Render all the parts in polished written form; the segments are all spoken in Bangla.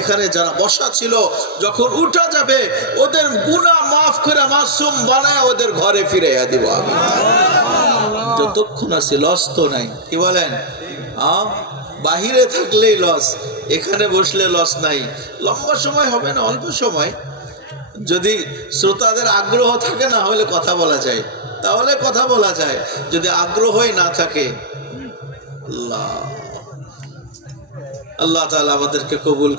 এখানে যারা বসা ছিল যখন উঠা যাবে ওদের গুনাহ মাফ করে মাসুম বানায় ওদের ঘরে ফিরাইয়া দিব আমি। যতক্ষণ আছে লস তো নাই, কি বলেন? বাহিরে থাকলেই লস, এখানে বসলে লস নাই। লম্বা সময় হবে না, অল্প সময়। যদি শ্রোতাদের আগ্রহ থাকে না হলে কথা বলা যায়, তাহলে কথা বলা যায়। যদি আগ্রহই না থাকে, আল্লাহ তাআলা আমাদেরকে কবুল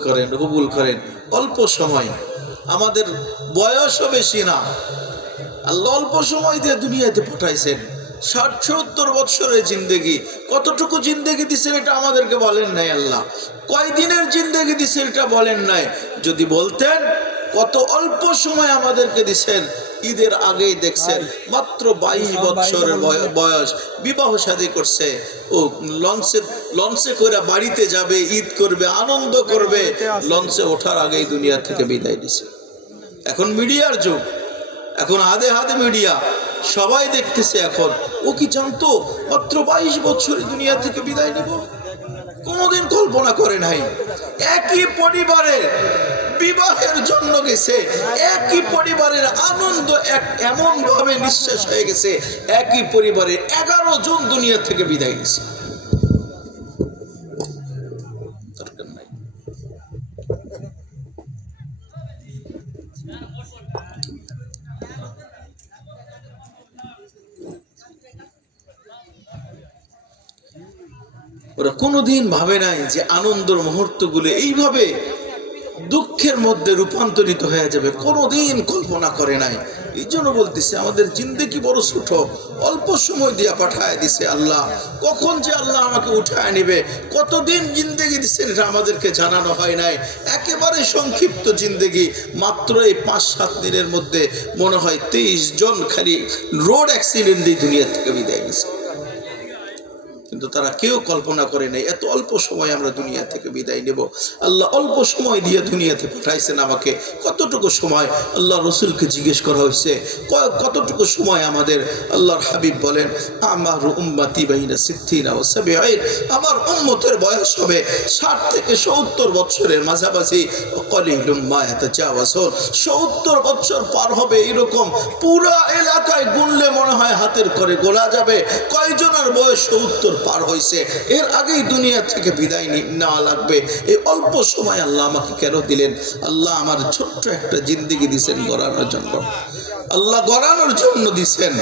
করেন। অল্প সময়, আমাদের বয়সও বেশি না, আল্লাহ অল্প সময় দিয়ে দুনিয়াতে পাঠাইছেন। 60-70 বছরের জিন্দেগি, কতটুকু জিন্দেগি দিচ্ছেন এটা আমাদেরকে বলেন নাই। আল্লাহ কয় দিনের জিন্দেগি দিচ্ছেন এটা বলেন নাই। যদি বলতেন কত অল্প সময় আমাদেরকে দিচ্ছেন, ঈদের আগেই দেখছেন মাত্র 22 বছরের বয়স, বিবাহ শাদী করছে। ও লঞ্চে করে বাড়িতে যাবে, ঈদ করবে, আনন্দ করবে, লঞ্চে ওঠার আগেই দুনিয়া থেকে বিদায় দিছে। এখন মিডিয়ার যুগ, এখন হাদে হাদে মিডিয়া, সবাই দেখতেছে। এখন ও কি জানতো মাত্র 22 বছরে দুনিয়া থেকে বিদায় নিব? কোনোদিন কল্পনা করে নাই। একই পরিবারের বিবাহের জন্য গেছে, একই পরিবারের আনন্দ এমন ভাবে নিঃশেষ হয়ে গেছে, একই পরিবারের 11 জন দুনিয়া থেকে বিদায় নিছে। দরকার নাই। ওরা কোনোদিন ভাবে নাই যে আনন্দের মুহূর্তগুলো এইভাবে দুঃখের মধ্যে রূপান্তরিত হয়ে যাবে, কোনোদিন কল্পনা করে নাই। এই জন্য বলতেছে আমাদের জিন্দেগি বড় ছোট, অল্প সময় দিয়া পাঠায় দিছে আল্লাহ। কখন যে আল্লাহ আমাকে উঠায় নেবে, কতদিন জিন্দেগি দিচ্ছেন এটা আমাদেরকে জানানো হয় নাই। একেবারে সংক্ষিপ্ত জিন্দেগি, মাত্র এই 5-7 দিনের মধ্যে মনে হয় 23 জন খালি রোড অ্যাক্সিডেন্ট দিয়ে দুনিয়া থেকে বিদায় নিছে। কিন্তু তারা কেউ কল্পনা করে নাই এত অল্প সময় আমরা দুনিয়া থেকে বিদায় নেব। আল্লাহ অল্প সময় দিয়ে দুনিয়াতে পাঠাইছেন আমাকে। কতটুকু সময় আল্লাহ রসুলকে জিজ্ঞেস করা হয়েছে, কতটুকু সময় আমাদের? আল্লাহর হাবিব বলেন, আমার উম্মতি বাইনা 60 ওয়া 70, আমার উম্মতের বয়স হবে 60 থেকে 70 বছরের মাঝামাঝি। কলিলুম মা ইয়াতাজাওয়াজুন, 70 বছর পার হবে এরকম পুরা এলাকায় গুনলে মনে হয় হাতের করে গোলা যাবে কয়জনের বয়স 70 পার হয়েছে। এর আগেই দুনিয়া থেকে বিদায় নেওয়া লাগবে। এই অল্প সময় আল্লাহ আমাকে কেন দিলেন? আল্লাহ আমার ছোট্ট একটা জিন্দেগি দিছেন গড়ানোর জন্য। আল্লাহ গড়ানোর জন্য দিছেন,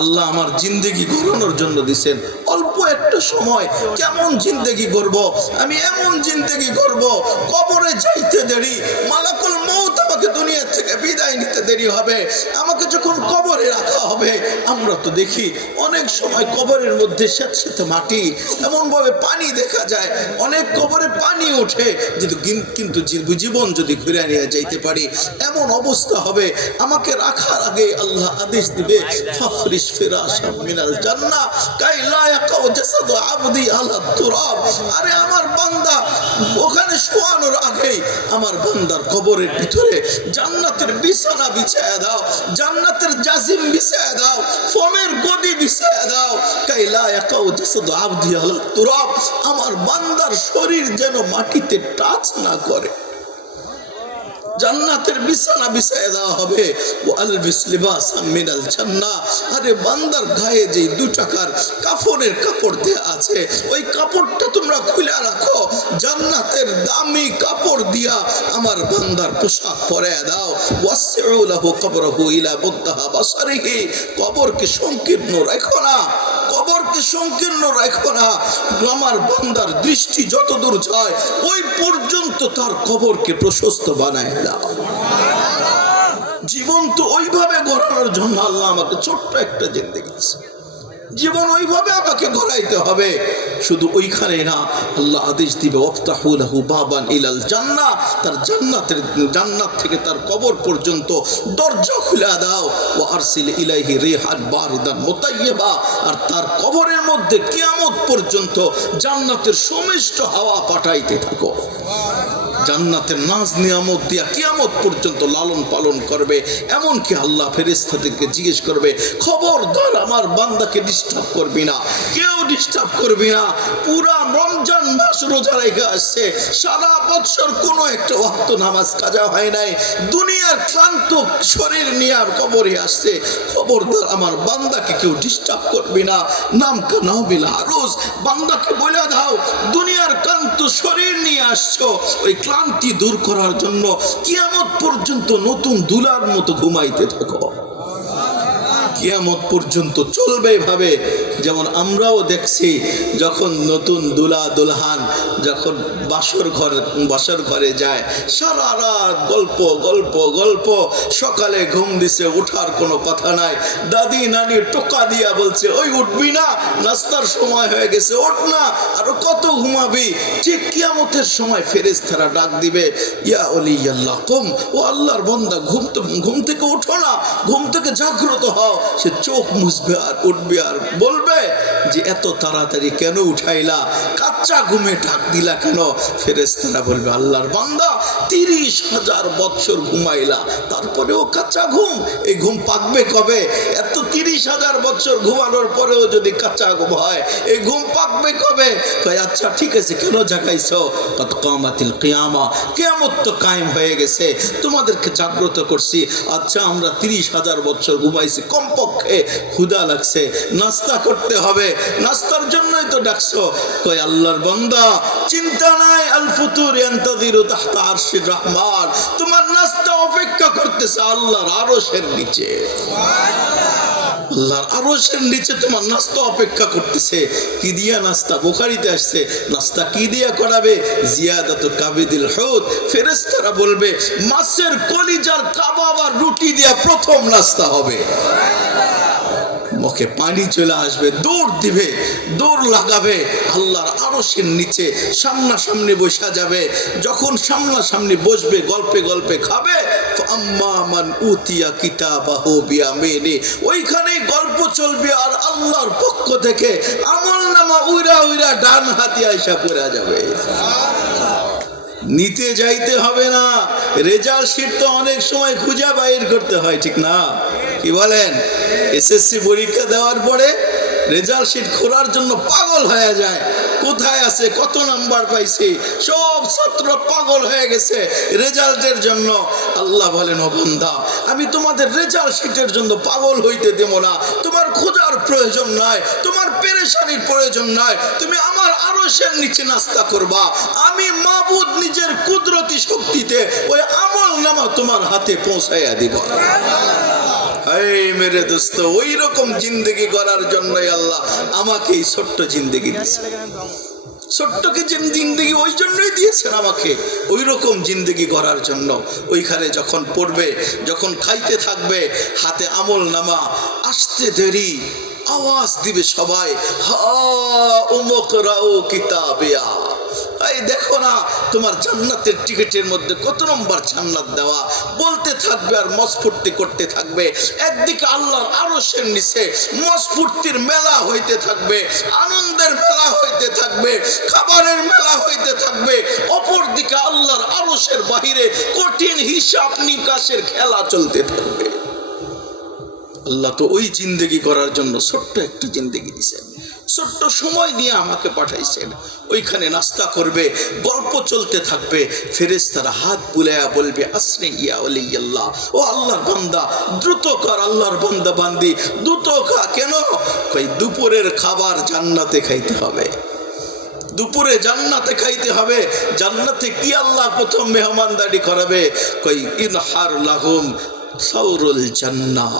আল্লাহ আমার জিন্দেগি গড়ানোর জন্য দিছেন। অল্প একটা সময় কেমন জিন্দেগি করব আমি? এমন জিন্দেগি করব কবরে যাইতে দেরি, মালাকুল মউত আমাকে দুনিয়া থেকে বিদায় নিতে দেরি হবে। আমাকে যখন কবরে রাখা হবে, আমরা তো দেখি অনেক সময় কবরের মধ্যে স্যাঁতস্যাঁতে মাটি, এমনভাবে পানি দেখা যায়, অনেক কবরে পানি ওঠে, কিন্তু জীবন যদি ঘুরে নিয়ে যাইতে পারি এমন অবস্থা হবে। আমাকে রাখার আগে আল্লাহ আদেশ দিবে, ফাফরিশ ফিরাশাম মিনাল জান্নাহ কাই লা ইয়াকাউ জাসাদু আবদি আলা তুরাব। আরে আমার বান্দা ওখানে শোয়ানোর আগেই আমার বান্দার কবরের ভিতরে জান্নাতের বিছানা বিছায়া দাও, জান্নাতের জাজিম বিছায়া দাও, ফমের গদি বিছায়া দাও। কাই লা ইয়াকাউ জাসাদু আবদি আলা তুরাব, আমার বান্দার শরীর যেন মাটিতে টাচ না করে। জান্নাতের বিছানা বিছায়া দেওয়া হবে। ও আলবিস লিবাসাম মিনাল জান্নাহ, আরে বান্দার গায়ে যে 2 টাকার কাফনের কাপড় দেয়া আছে, ওই কাপড়টা তোমরা খুলে রাখো। জান্নাতের দামি কাপড় দিয়া আমার বান্দার পোশাক পরায়া দাও। ওয়াসিউ লাহু কবরহু ইলা মুনতাহা বাসারিহি, কবরকে সংকীর্ণ রাখো না, কবরকে সংকীর্ণ রাখো না। আমার বান্দার দৃষ্টি যতদূর যায় ওই পর্যন্ত তার কবরকে প্রশস্ত বানায় দাও। জীবন তো ওইভাবে গড়ানোর জন্য আল্লাহ আমাকে ছোট্ট একটা জিন্দেগি দিয়েছে। জীবন ওইভাবে আমাকে গড়াইতে হবে। শুধু ওইখানে না, আল্লাহ আদেশ দিবে ওয়াফতাহু লাহু বাবান ইলাল জান্নাহ, তার জান্নাত থেকে তার কবর পর্যন্ত দরজা খুলে দাও। ওয়া আরসিল ইলাইহি রিহান বারিদান মুতাইয়্যিবা, আর তার কবরের মধ্যে কিয়ামত পর্যন্ত জান্নাতের সুমিষ্ট হাওয়া পাঠাইতে থাকো। জান্নাতের নাজ নিয়ামত দিয়া কিয়ামত পর্যন্ত লালন পালন করবে। এমনকি আল্লাহ ফেরেশতাদেরকে জিজ্ঞেস করবে, খবরদার আমার বান্দাকে ডিস্টার্ব করবি না, কেউ ডিস্টার্ব করবি না। পুরা রমজান মাস রোজা রেখে আসছে, সারা বছর কোনো একটা ওয়াক্ত নামাজ কাজা হয় নাই, দুনিয়ার ক্লান্ত শরীর নিয়ে আর কবরে আসছে, খবরদার আমার বান্দাকে কেউ ডিস্টার্ব করবি না। নাম কানাও বিলা আরজ, বান্দাকে বলে দাও দুনিয়ার ক্লান্ত শরীর নিয়ে আসছো, ওই ক্লান্তি দূর করার জন্য কিয়ামত পর্যন্ত নতুন দুলার মতো ঘুমাইতে থাকো। কিয়ামত পর্যন্ত চলবে এভাবে। যেমন আমরাও দেখছি, যখন নতুন দুলা দুলহান যখন বাসর ঘরে যায়, সারা রাত গল্প গল্প গল্প, সকালে ঘুম দিছে, উঠার কোনো কথা নাই। দাদি নানি টোকা দিয়া বলছে, ওই উঠবি না, নাস্তার সময় হয়ে গেছে, ওঠ না, আরো কত ঘুমাবি। ঠিক কিয়ামতের সময় ফেরেশতারা ডাক দিবে, ইয়া ওলিয়াল্লাহ কুম, ও আল্লাহর বান্দা ঘুম থেকে ওঠো না, ঘুম থেকে জাগ্রত হও। সে চোখ মুছবে আর উঠবে আর বলবে যে এত তাড়াতাড়ি কেন উঠাইলা, কাচ্চা ঘুমে ডাক দিলা কেন? ফেরেশতারা বলবে, আল্লাহর বান্দা 30,000 বছর ঘুমাইলা, তারপরেও কাচ্চা ঘুম, এই ঘুম পাকবে কবে? এত 30,000 বছর ঘুমানোর পরেও যদি কাচ্চা ঘুম হয়, এই ঘুম পাকবে কবে? আচ্ছা ঠিক আছে, কেন জাগাইছো? কত কামাতিল কিয়ামা, কিয়ামত তো কায়েম হয়ে গেছে, তোমাদেরকে জাগ্রত করছি। আচ্ছা আমরা 30,000 বছর ঘুমাইছি, কমপক্ষে ক্ষুধা লাগছে, নাস্তা করতে হবে, নাস্তার জন্যই তো ডাকছো। কই আল্লাহর বান্দা চিন্তা নাই, আল ফুতুর ইয়ান্তাযিরু তাহতা আরশির রহমান, তোমার নাস্তা অপেক্ষা করতেছে আল্লাহর আরশের নিচে। আল্লাহর আরশের নিচে তোমার নাস্তা অপেক্ষা করতেছে। কি দিয়া নাস্তা? বুখারীতে আসছে, নাস্তা কি দিয়া করাবে? জিয়াদাতু কাবিদিল হুত, ফেরেশতারা বলবে মাছের কলিজার কাবাব আর রুটি দিয়া প্রথম নাস্তা হবে। মুখে পানি চলে আসবে, দৌড় দিবে, দৌড় লাগাবে, আল্লাহর আরশের নিচে সামনাসামনি বসা যাবে। যখন সামনাসামনি বসবে, গল্পে গল্পে খাবে, আম্মা মান উতিয়া কিতাবাহু বিয়ামিনি, ওইখানে গল্প চলবে, আর আল্লাহর পক্ষ থেকে আমলনামা উইরা উইরা ডান হাতে আইসা পড়া যাবে। নিতে যাইতে হবে না, রেজাল্ট শিট তো অনেক সময় খুঁজে বাইর করতে হয়, ঠিক না? কি বলেন? এসএসসি পরীক্ষা দেওয়ার পরে রেজাল্ট শিট খোলার জন্য পাগল হয়ে যায়, কোথায় আছে, কত নাম্বার পাইছে, সব ছাত্র পাগল হয়ে গেছে রেজাল্টের জন্য। আল্লাহ বলেন, ও বান্দা আমি তোমাদের রেজাল্ট শিটের জন্য পাগল হইতে দেব না, তোমার খোঁজার প্রয়োজন নাই, তোমার পেরেশানির প্রয়োজন নাই, তুমি আমার আরশের নিচে নাস্তা করবা, আমি মাবুদ নিজের কুদরতি শক্তিতে ওই আমলনামা তোমার হাতে পৌঁছাইয়া দিব। এই মেরে দোস্ত, ওই রকম জিন্দেগি করার জন্যই আল্লাহ আমাকে এই ছোট্ট জিন্দেগি দিয়েছে। ছোট্টকে জিন্দেগি ওই জন্যই দিয়েছেন আমাকে, ওই রকম জিন্দেগি করার জন্য। ওইখানে যখন পড়বে, যখন খাইতে থাকবে, হাতে আমল নামা আসতে দেরি, আওয়াজ দিবে সবাই, হা উমকরাউ কিতাবিয়া, এই দেখো না তোমার জান্নাতের টিকিটের মধ্যে কত নম্বর জান্নাত দেওয়া, বলতে থাকবে আর মস্ফুর্তি করতে থাকবে। একদিকে আল্লাহর আরশের নিচে মস্ফুর্তির মেলা হইতে থাকবে, আনন্দের মেলা হইতে থাকবে, খাবারের মেলা হইতে থাকবে, অপরদিকে আল্লাহর আরশের বাহিরে কঠিন হিসাব নিকাশের খেলা চলতে থাকবে। আল্লাহ তো ওই জিন্দেগি করার জন্য ছোট্ট একটা জিন্দেগি দিয়েছেন, ছোট্ট সময় দিয়ে আমাকে পাঠাইছেন। ওইখানে নাস্তা করবে, গল্প চলতে থাকবে, ফেরেশতারা হাত বুলাইয়া বলবে, আসরে ইয়া ওলিয়াল্লাহ, ও আল্লাহর বান্দা দ্রুত কর, আল্লাহর বান্দা বান্দি দ্রুত খা। কেন? কই দুপুরের খাবার জান্নাতে খাইতে হবে, দুপুরে জান্নাতে খাইতে হবে। জান্নাতে কি আল্লাহ প্রথম মেহমানদারি করাবে? কই ইনহার লাহুম সাউরুল জান্নাহ,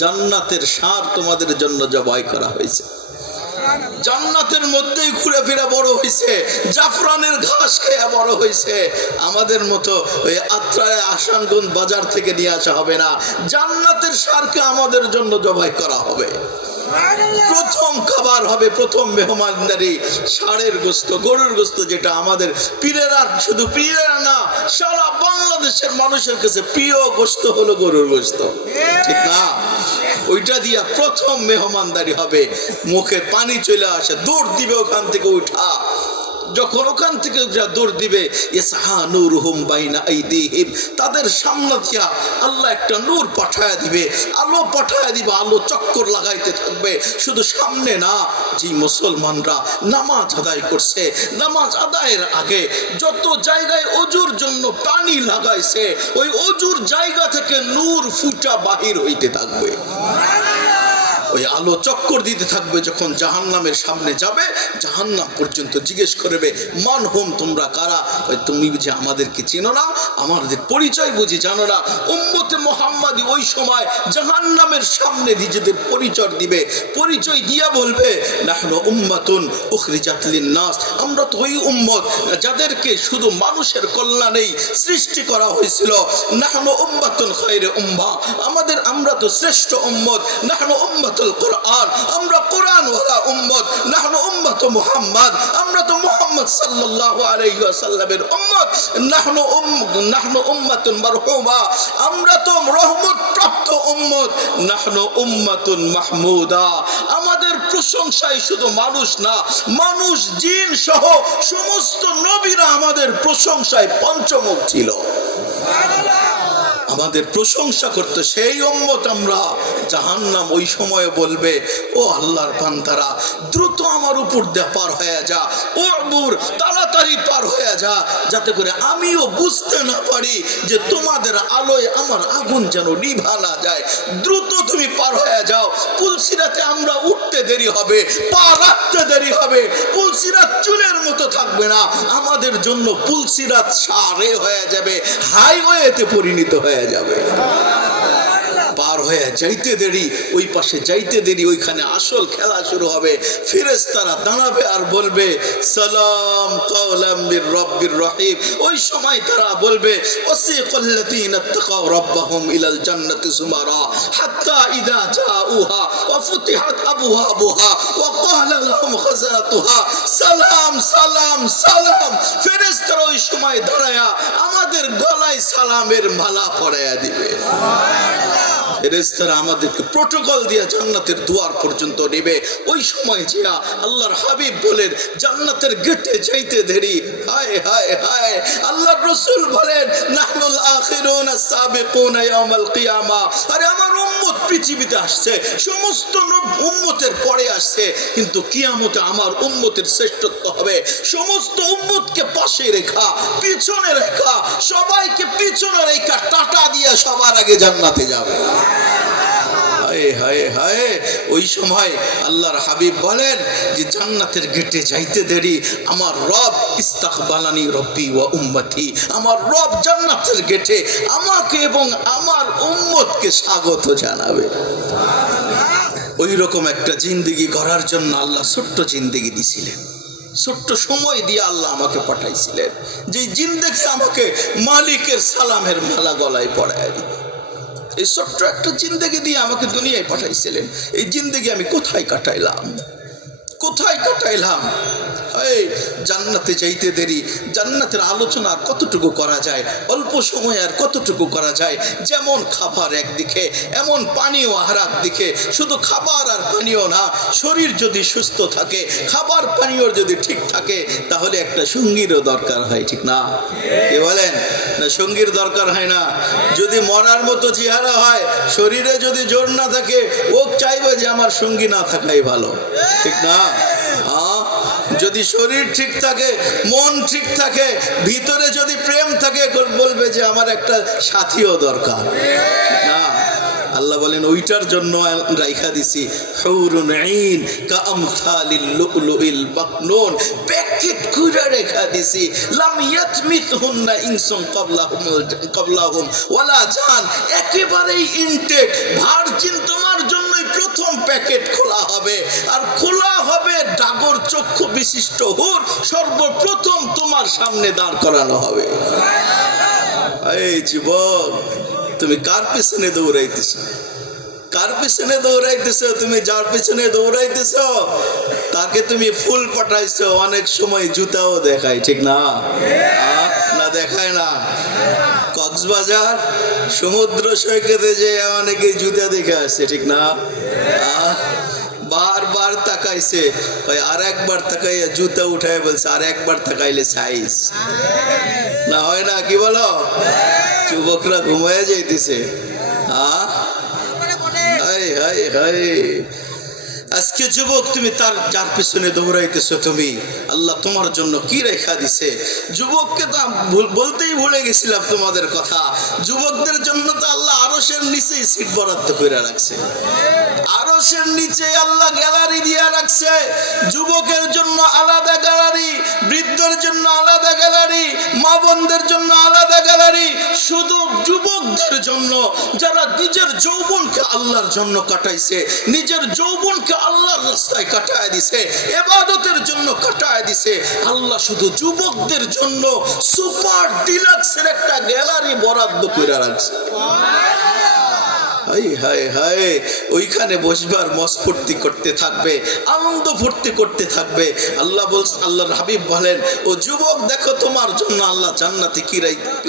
জান্নাতের ষাঁড় তোমাদের জন্য জবাই করা হয়েছে। জান্নাতের মধ্যেই ঘুরে ফিরে বড় হয়েছে, জাফরানের ঘাস খেয়ে বড় হয়েছে। আমাদের মতো ওই আত্রায় আসানগঞ্জ বাজার থেকে নিয়ে আসা হবে না, জান্নাতের ষাঁড়কে আমাদের জন্য জবাই করা হবে। প্রথম খাবার হবে, প্রথম মেহমানদারি ষাঁড়ের গোস্ত, গরুর গোস্ত, যেটা আমাদের পীরেরা, শুধু পীরেরা না, সারা বাংলাদেশের মানুষের কাছে প্রিয় গোস্ত হলো গরুর গোস্ত, ঠিক না? ওইটা দিয়া প্রথম মেহমানদারি হবে। মুখে পানি চলে আসে, দৌড় দিবে ওখান থেকে উঠা, যখন ওখান থেকে দৌড় দিবে ইয়াসহা নূরুহুম বাইনা আইদিহিম, তাদের সামনে দিয়া আল্লাহ একটা নূর পাঠায়া দিবে, আলো পাঠায়া দিবে, আলো চক্কর লাগাইতে থাকবে। শুধু সামনে না, যে মুসলমানরা নামাজ আদায় করছে, নামাজ আদায়ের আগে যত জায়গায় ওযুর জন্য পানি লাগাইছে, ওই ওযুর জায়গা থেকে নূর ফুটা বাহির হইতে থাকবে। ওই আলো চক্কর দিতে থাকবে। যখন জাহান্নামের সামনে যাবে, জাহান্নাম পর্যন্ত জিজ্ঞেস করবে, মান হোম, তোমরা কারা? তুমি বুঝি আমাদেরকে চেনো না, আমাদের পরিচয় বুঝি জানো না? উম্মতে মুহাম্মাদি ওই সময় জাহান্নামের সামনে নিজেদের পরিচয় দিবে। পরিচয় দিয়া বলবে, নাহনু উম্মাতুন উখরিজাত লিন-নাস, আমরা তো ওই উম্মত যাদেরকে শুধু মানুষের কল্যাণেই সৃষ্টি করা হয়েছিল। নাহনু উম্মাতুন খায়রে উম্মাহ, আমরা তো শ্রেষ্ঠ উম্মত। নাহনু উম্মাতুল কুরআন, আমরা কোরআনওয়ালা উম্মত। নাহনু উম্মাতু মুহাম্মদ, আমরা তো মুহাম্মদ সাল্লাল্লাহু আলাইহি ওয়াসাল্লামের উম্মত। নাহনু উম্মাতুন মারহুমা, আমরা তো রহমত প্রাপ্ত উম্মত। নাহনু উম্মাতুন মাহমুদা, আমাদের প্রশংসায় শুধু মানুষ না, মানুষ জিন সহ সমস্ত নবীরা আমাদের প্রশংসায় পঞ্চমুখ ছিল, আমাদের প্রশংসা করতে। সেই উম্মত আমরা। জাহান্নাম ওই সময় বলবে, ও আল্লাহর বান্দারা, দ্রুত আমার উপর দিয়ে পার হয়ে যা, উবুর, তাড়াতাড়ি পার হয়ে যা, যাতে করে আমিও বুঝতে না পারি যে তোমাদের আলোয় আমার আগুন যেন নিভা না যায়। দ্রুত তুমি পার হয়ে যাও। পুলসিরাতে আমরা উঠতে দেরি হবে, পা রাখতে দেরি হবে। পুলসিরাত চুলের মতো থাকবে না, আমাদের জন্য পুলসিরাত সারে হয়ে যাবে, হাইওয়েতে পরিণত হয়ে যাবে। পার হয়ে যাইতে দেরি, ওই পাশে যাইতে দেরি, ওইখানে আসল খেলা শুরু হবে। ফেরেশতারা দাঁড়াবে আর বলবে, সালাম কাওলাম মির রাব্বির রহিম। ওই সময় তারা বলবে, ওয়াসিকাল্লাযীনা তাকাউ রাব্বাহুম ইলাল জান্নাতি যুমারা হাত্তা ইযা জাউহা ওয়া ফুতিহাত আবওয়াবুহা ওয়া ক্বালা লাহুম খাযানাতুহা সালাম সালাম সালাম। ফেরেশতারা ওই সময় দাঁড়ায়া আমাদের গলায় সালামের মালা পরায়া দিবে। ফেরেশতারা আমাদেরকে প্রটোকল দিয়ে জান্নাতের দুয়ার পর্যন্ত নেবে। ওই সময় জিয়া আল্লাহর হাবিব বলেন, জান্নাতের গেটে যাইতে দেরি। হায় হায় হায়, আল্লাহর রাসূল বলেন, নাহনুল আখিরুনা সাবিকুনা ইয়াউমাল কিয়ামা। আরে আমার উম্মত পৃথিবীতে আসছে, সমস্ত উম্মতের পরে আসছে, কিন্তু কিয়ামতে আমার উম্মতের শ্রেষ্ঠত্ব হবে। সমস্ত উম্মতকে পাশে রেখা, পিছনে রেখা, সবাইকে পিছনে রেখা টাটা দিয়ে সবার আগে জান্নাতে যাবে। হায় হায় হায়, ওই সময় আল্লাহর হাবিব বলেন যে জান্নাতের গেটে যাইতে দেরি, আমার রব ইস্তাকবালানি রব্বি ওয়া উম্মতি, আমার রব জান্নাতের গেটে আমাকে এবং আমার উম্মতকে স্বাগত জানাবে। ওই রকম একটা জিন্দেগি গড়ার জন্য আল্লাহ ছোট্ট জিন্দেগি দিয়েছিলেন, ছোট্ট সময় দিয়ে আল্লাহ আমাকে পাঠাইছিলেন, যে জিন্দেগি আমাকে মালিকের সালামের মালা গলায় পড়ায় দিবে। এই ছোট্ট একটা জিন্দেগি দিয়ে আমাকে দুনিয়ায় পাঠাইছিলেন। এই জিন্দেগি আমি কোথায় কাটাইলাম, কোথায় কাটাইলাম? এই জান্নাতে যাইতে দেরি, জান্নাতের আলোচনা আর কতটুকু করা যায়, অল্প সময় আর কতটুকু করা যায়। যেমন খাবার একদিকে, এমন পানীয় আর একদিকে। শুধু খাবার আর পানীয় না, শরীর যদি সুস্থ থাকে, খাবার পানীয় যদি ঠিক থাকে, তাহলে একটা সঙ্গীরও দরকার হয়, ঠিক না? কি বলেন? না, সঙ্গীর দরকার হয় না? যদি মরার মতো চেহারা হয়, শরীরে যদি জোর না থাকে, ও চাইবে যে আমার সঙ্গী না থাকাই ভালো, ঠিক না? যদি শরীর ঠিক থাকে, মন ঠিক থাকে, ভিতরে যদি প্রেম থাকে, বলবে যে আমার একটা সাথীও দরকার, না? আল্লাহ বলেন ওইটার জন্য রাইখা দিছি হুরুন আইন কামসালিল লুলুইল মাকনুন, প্যাকেট করে রেখা দিছি। লাম ইয়াতমিতহুন্না ইনসুন ক্বাবলাহুম ওয়ালা জান, একেবারেই ইনটেক ভার্জিন তোমার জন্যই প্রথম প্যাকেট খোলা হবে। আর খোলা হবে ডাগর চক্ষু বিশিষ্ট হুর, সর্বপ্রথম তোমার সামনে দাঁড় করানো হবে। এই যুবক, তুমি কার পেছনে দৌড়াইতেছ? কার পেছনে দৌড়াইতেছ? তুমি যার পেছনে দৌড়াইতেছ তাকে তুমি ফুল পাঠাইছো, অনেক সময় জুতাও দেখায়, ঠিক না? না দেখায় না? কক্সবাজার সমুদ্র সৈকতে যে অনেকে জুতা দেখে আসছে, ঠিক না? বারবার তাকা তাকাইছে, ভাই আর একবার তাকাইয়া জুতা উঠায় বলছে আর একবার তাকাইলে সাইজ না হয় না, কি বলো? যুবকরা ঘুমায় যাইতেছে। হায় হায় হায়, আজকে যুবক তুমি তার যার পিছনে দৌড়াইতেছো, তুমি আল্লাহ তোমার জন্য কি রেখা দিছে? যুবককে তো বলতেই ভুলে গেছিলাম তোমাদের কথা। যুবকদের জন্য তো আল্লাহ আরশের নিচেই সিট বরাদ্দ করে রাখছে, আরশের নিচে আল্লাহ গ্যালারি দিয়ে রাখছে। যুবকের জন্য আলাদা গ্যালারি, বৃদ্ধের জন্য আলাদা গ্যালারি, মা বোনদের জন্য আলাদা গ্যালারি। শুধু যুবকদের জন্য যারা নিজের যৌবনকে আল্লাহর জন্য কাটাইছে, নিজের যৌবনকে আল্লাহর রাস্তায় কাটায় দিছে, ইবাদতের জন্য কাটায় দিছে, আল্লাহ শুধু যুবকদের জন্য সুপার ডিলাক্সের একটা গ্যালারি বরাদ্দ করে রাখছে। হায় হায় হায়, ওইখানে বসবার মজ ফুর্তি করতে থাকবে, আনন্দ ফুর্তি করতে থাকবে। আল্লাহ বলছেন, আল্লাহর হাবিব বলেন, ও যুবক দেখো তোমার জন্য আল্লাহ জান্নাতে কি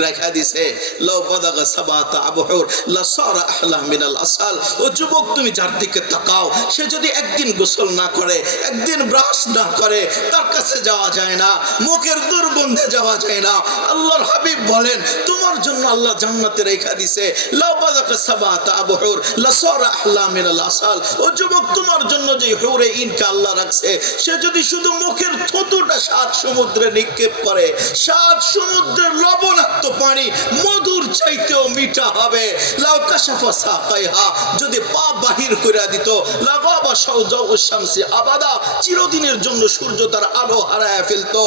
রাখা দিছে। লাউ বাদাগা সাবাতা আবহুর লা সারা আহলা মিনাল আসাল। ও যুবক তুমি যার দিকে তাকাও, সে যদি একদিন গোসল না করে, একদিন ব্রাশ না করে, তার কাছে যাওয়া যায় না, মুখের দুর্গন্ধে যাওয়া যায় না। আল্লাহর হাবিব বলেন তোমার জন্য আল্লাহ জান্নাতে রেখা দিছে। লাউ বাদাগা সাবাতা আবহুর লা সারা আহলা মিনাল আসাল। ও যুবক তোমার জন্য যে হুরে ইনকে আল্লাহ রাখছে, সে যদি শুধু মুখের থুতুটা সাত সমুদ্রে নিক্ষেপ করে, সাত সমুদ্রের লবণাক্ত পানি মধুর চাইতেও মিঠা হবে। লাউ কাশাফা সাকাইহা, যদি পা বাহির করে দিত, লাগাবা শাউজাউ শামসি আবাদা, চিরদিনের জন্য সূর্য তার আলো হারায় ফেলতো।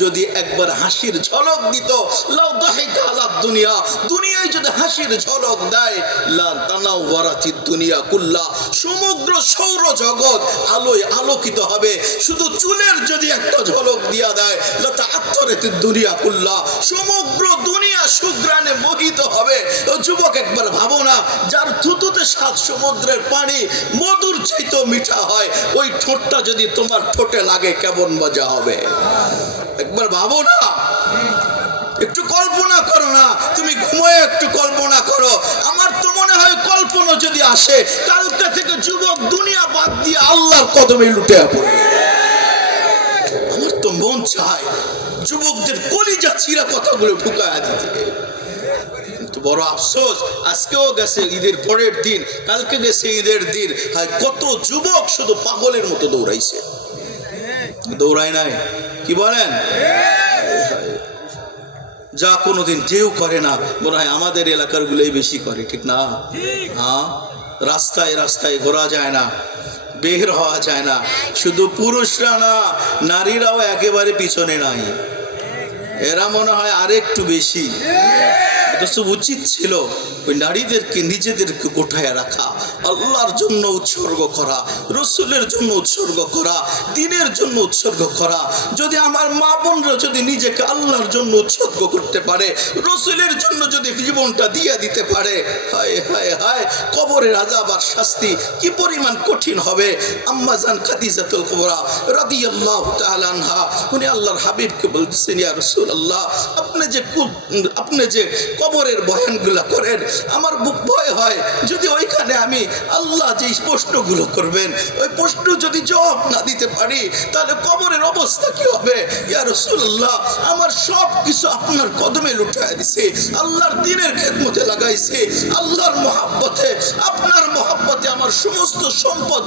যদি একবার হাসির ঝলক দিত, লাউ দাহিকা আলা দুনিয়া, দুনিয়ায় যদি হাসির ঝলক দেয়, লা তানাওয়ারাতিদ দুনিয়া কুল্লা, সমগ্র সৌর জগৎ আলোয় আলোকিত হবে। শুধু চুলের যদি একটা ঝলক দিয়া দেয়, লা তাআত্তারাতিদ দুনিয়া কুল্লা, সমগ্র দুনিয়া সুঘ্রাণে মোহিত হবে। ও যুবক একবার ভাবো না, যার থুতুতে সাত সমুদ্রের পানি মধুর চাইতেও মিঠা হয়, ওই ঠোঁটটা যদি তোমার ঠোঁটে লাগে কেমন মজা হবে? একবার ভাবো না, একটু কল্পনা করো না, তুমি ঘুমায় একটু কল্পনা করো। আমার তো মনে হয় কল্পনা যদি আসে, কালকে থেকে যুবক দুনিয়া বাদ দিয়ে আল্লাহর কদমে লুটে পড়ে। আমার তো মন চায় যুবকদের কলিজা চিরা কথাগুলো ঢুকায় দিতে। কিন্তু বড় আফসোস, আজকেও গেছে ঈদের পরের দিন, কালকে গেছে ঈদের দিন, হয় কত যুবক শুধু পাগলের মতো দৌড়াইছে, দৌড়ায় নাই। কি বলেন? যা কোনোদিন কেউ করে না, মনে হয় আমাদের এলাকার গুলোই বেশি করে, ঠিক না? হ্যাঁ, রাস্তায় রাস্তায় ঘোরা যায় না, বের হওয়া যায় না। শুধু পুরুষরা না, নারীরাও একেবারে পিছনে নাই, এরা মনে হয় আরেকটু বেশি। অথচ উচিত ছিল ওই নারীদেরকে নিজেদেরকে গোটায় রাখা, আল্লাহর জন্য উৎসর্গ করা, রসুলের জন্য উৎসর্গ করা, দ্বীনের জন্য উৎসর্গ করা। যদি আমার মা বোনরা যদি নিজেকে আল্লাহর জন্য উৎসর্গ করতে পারে, রসুলের জন্য যদি জীবনটা দিয়ে দিতে পারে, হায় হায় হায়, কবরের আযাব আর শাস্তি কি পরিমাণ কঠিন হবে। আম্মা জান খাদিজাতুল কুবরা রাদিয়াল্লাহু তাআলা আনহা, উনি আল্লাহর হাবিবকে বলতেছেন, ইয়া রাসূলুল্লাহ, আপনি যে কবরের বয়ানগুলো করেন, আমার বুক ভয় হয় যদি ওইখানে আমি আল্লাহ যে প্রশ্নগুলো করবেন, ওই প্রশ্ন যদি জবাব না দিতে পারি, তাহলে কবরের অবস্থা কি হবে? ইয়া রাসূলুল্লাহ, আমার সব কিছু আপনার কদমে লুটায় দিছে, আল্লাহর দ্বীনের খেদমতে লাগাইছে, আল্লাহর মহব্বতে, আপনার মহব্বতে আমার সমস্ত সম্পদ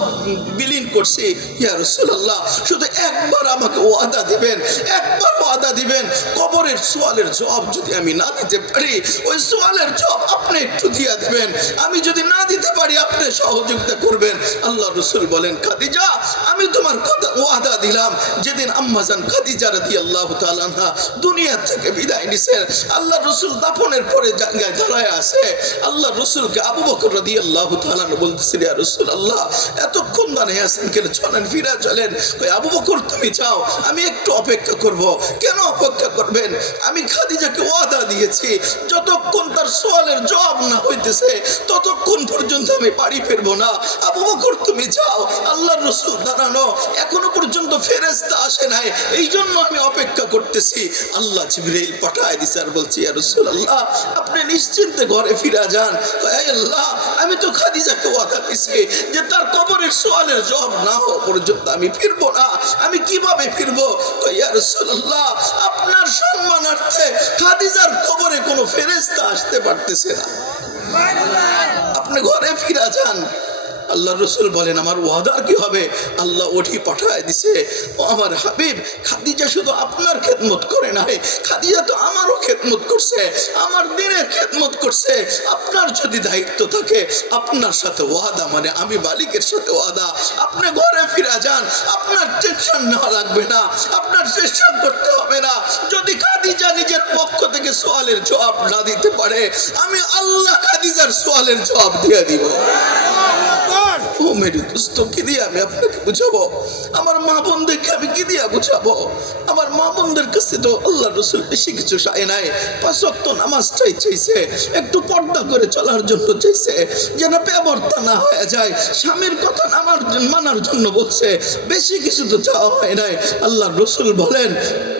বিলীন করছি। ইয়া রাসূলুল্লাহ, শুধু একবার আমাকে ওয়াদা দিবেন, একবার ওয়াদা দিবেন, কবরের সওয়ালের জবাব যদি আমি না দিতে পারি, ওই সওয়ালের জবাব আপনি একটু দিয়ে দিবেন, আমি যদি না দিতে পারি আপনি সহযোগিতা করবেন। আল্লাহ রাসূল বলেন, খাদিজা, আমি তোমার কথা ওয়াদা দিলাম। যেদিন আম্মা জান খাদিজা রাদিয়াল্লাহু তাআলা আনহা দুনিয়া থেকে বিদায় নিছেন, আল্লাহ রাসূল দাফনের পরে জায়গায় দাঁড়ায় আছে, আল্লাহ রাসূলকে আবু বকর রাদিয়াল্লাহু তাআলা বলতেছেন, ইয়া রাসূলুল্লাহ, এতক্ষণ দাঁড়িয়ে আছেন কেন? চলেন, ফিরে চলেন। কই, আবু বকর তুমি যাও, আমি একটু অপেক্ষা করব। কেন অপেক্ষা করবেন? আমি খাদিজাকে ওয়াদা দিয়েছি, যতক্ষণ তার সওয়ালের জবাব না হইতেছে ততক্ষণ পর্যন্ত আমি বাড়ি ফিরবো না। আবু বকর তুমি যাও, আল্লাহর রাসূল দাঁড়ানো, এখনো পর্যন্ত ফেরেশতা আসে নাই, এই জন্য আমি অপেক্ষা করতেছি। আল্লাহ জিবরাইল পাঠায় দিছে আর বলছি, ইয়া রাসূলুল্লাহ আপনি নিশ্চিন্তে ঘরে ফিরে যান। কয় আল্লাহ আমি তো খাদিজাকে ওয়াদা দিছি যে তার কবরের সওয়ালের জবাব না হওয়া পর্যন্ত আমি ফিরবো না। আমি কিভাবে ফিরবো? কয় ইয়া রাসূলুল্লাহ আপনার সম্মানার্থে খাদিজার কবরে কোনো ফেরেশতা আসতে পারতেছে না, আপনি ঘরে ফিরে যান। আল্লাহ রসুল বলেন আমার ওয়াদার কি হবে? আল্লাহ ওঠি পাঠায় দিছে, ও আমার হাবিব, খাদিজা শুধু আপনার খেদমত করে নাই, খাদিজা তো আমারও খেদমত করছে, আমার দিনের খেদমত করছে। আপনার যদি দায়িত্ব থাকে আপনার সাথে ওয়াদা, মানে আমি মালিকের সাথে ওয়াদা, আপনি ঘরে ফিরে যান, আপনার টেনশন নেওয়া লাগবে না, আপনার টেনশন করতে হবে না। যদি খাদিজা নিজের পক্ষ থেকে সোয়ালের জবাব না দিতে পারে, আমি আল্লাহ খাদিজার সোয়ালের জবাব দিয়ে দিব। ও মেরি দোস্ত, কি দিয়ে আমি আপনাকে বুঝাবো? আমার মা বোনদেরকে আমি কি দিয়ে বুঝাবো? আমার মা বোনদের কাছে তো আল্লাহ রসুল বেশি কিছু চায় নাই, 5 ওয়াক্ত নামাজটাই চাইছে, একটু পর্দা করে চলার জন্য চাইছে, যেন বেবর্তা না হয়ে যায়, স্বামীর কথা মানার জন্য বলছে, বেশি কিছু তো চাওয়া হয় নাই। আল্লাহ রসুল বলেন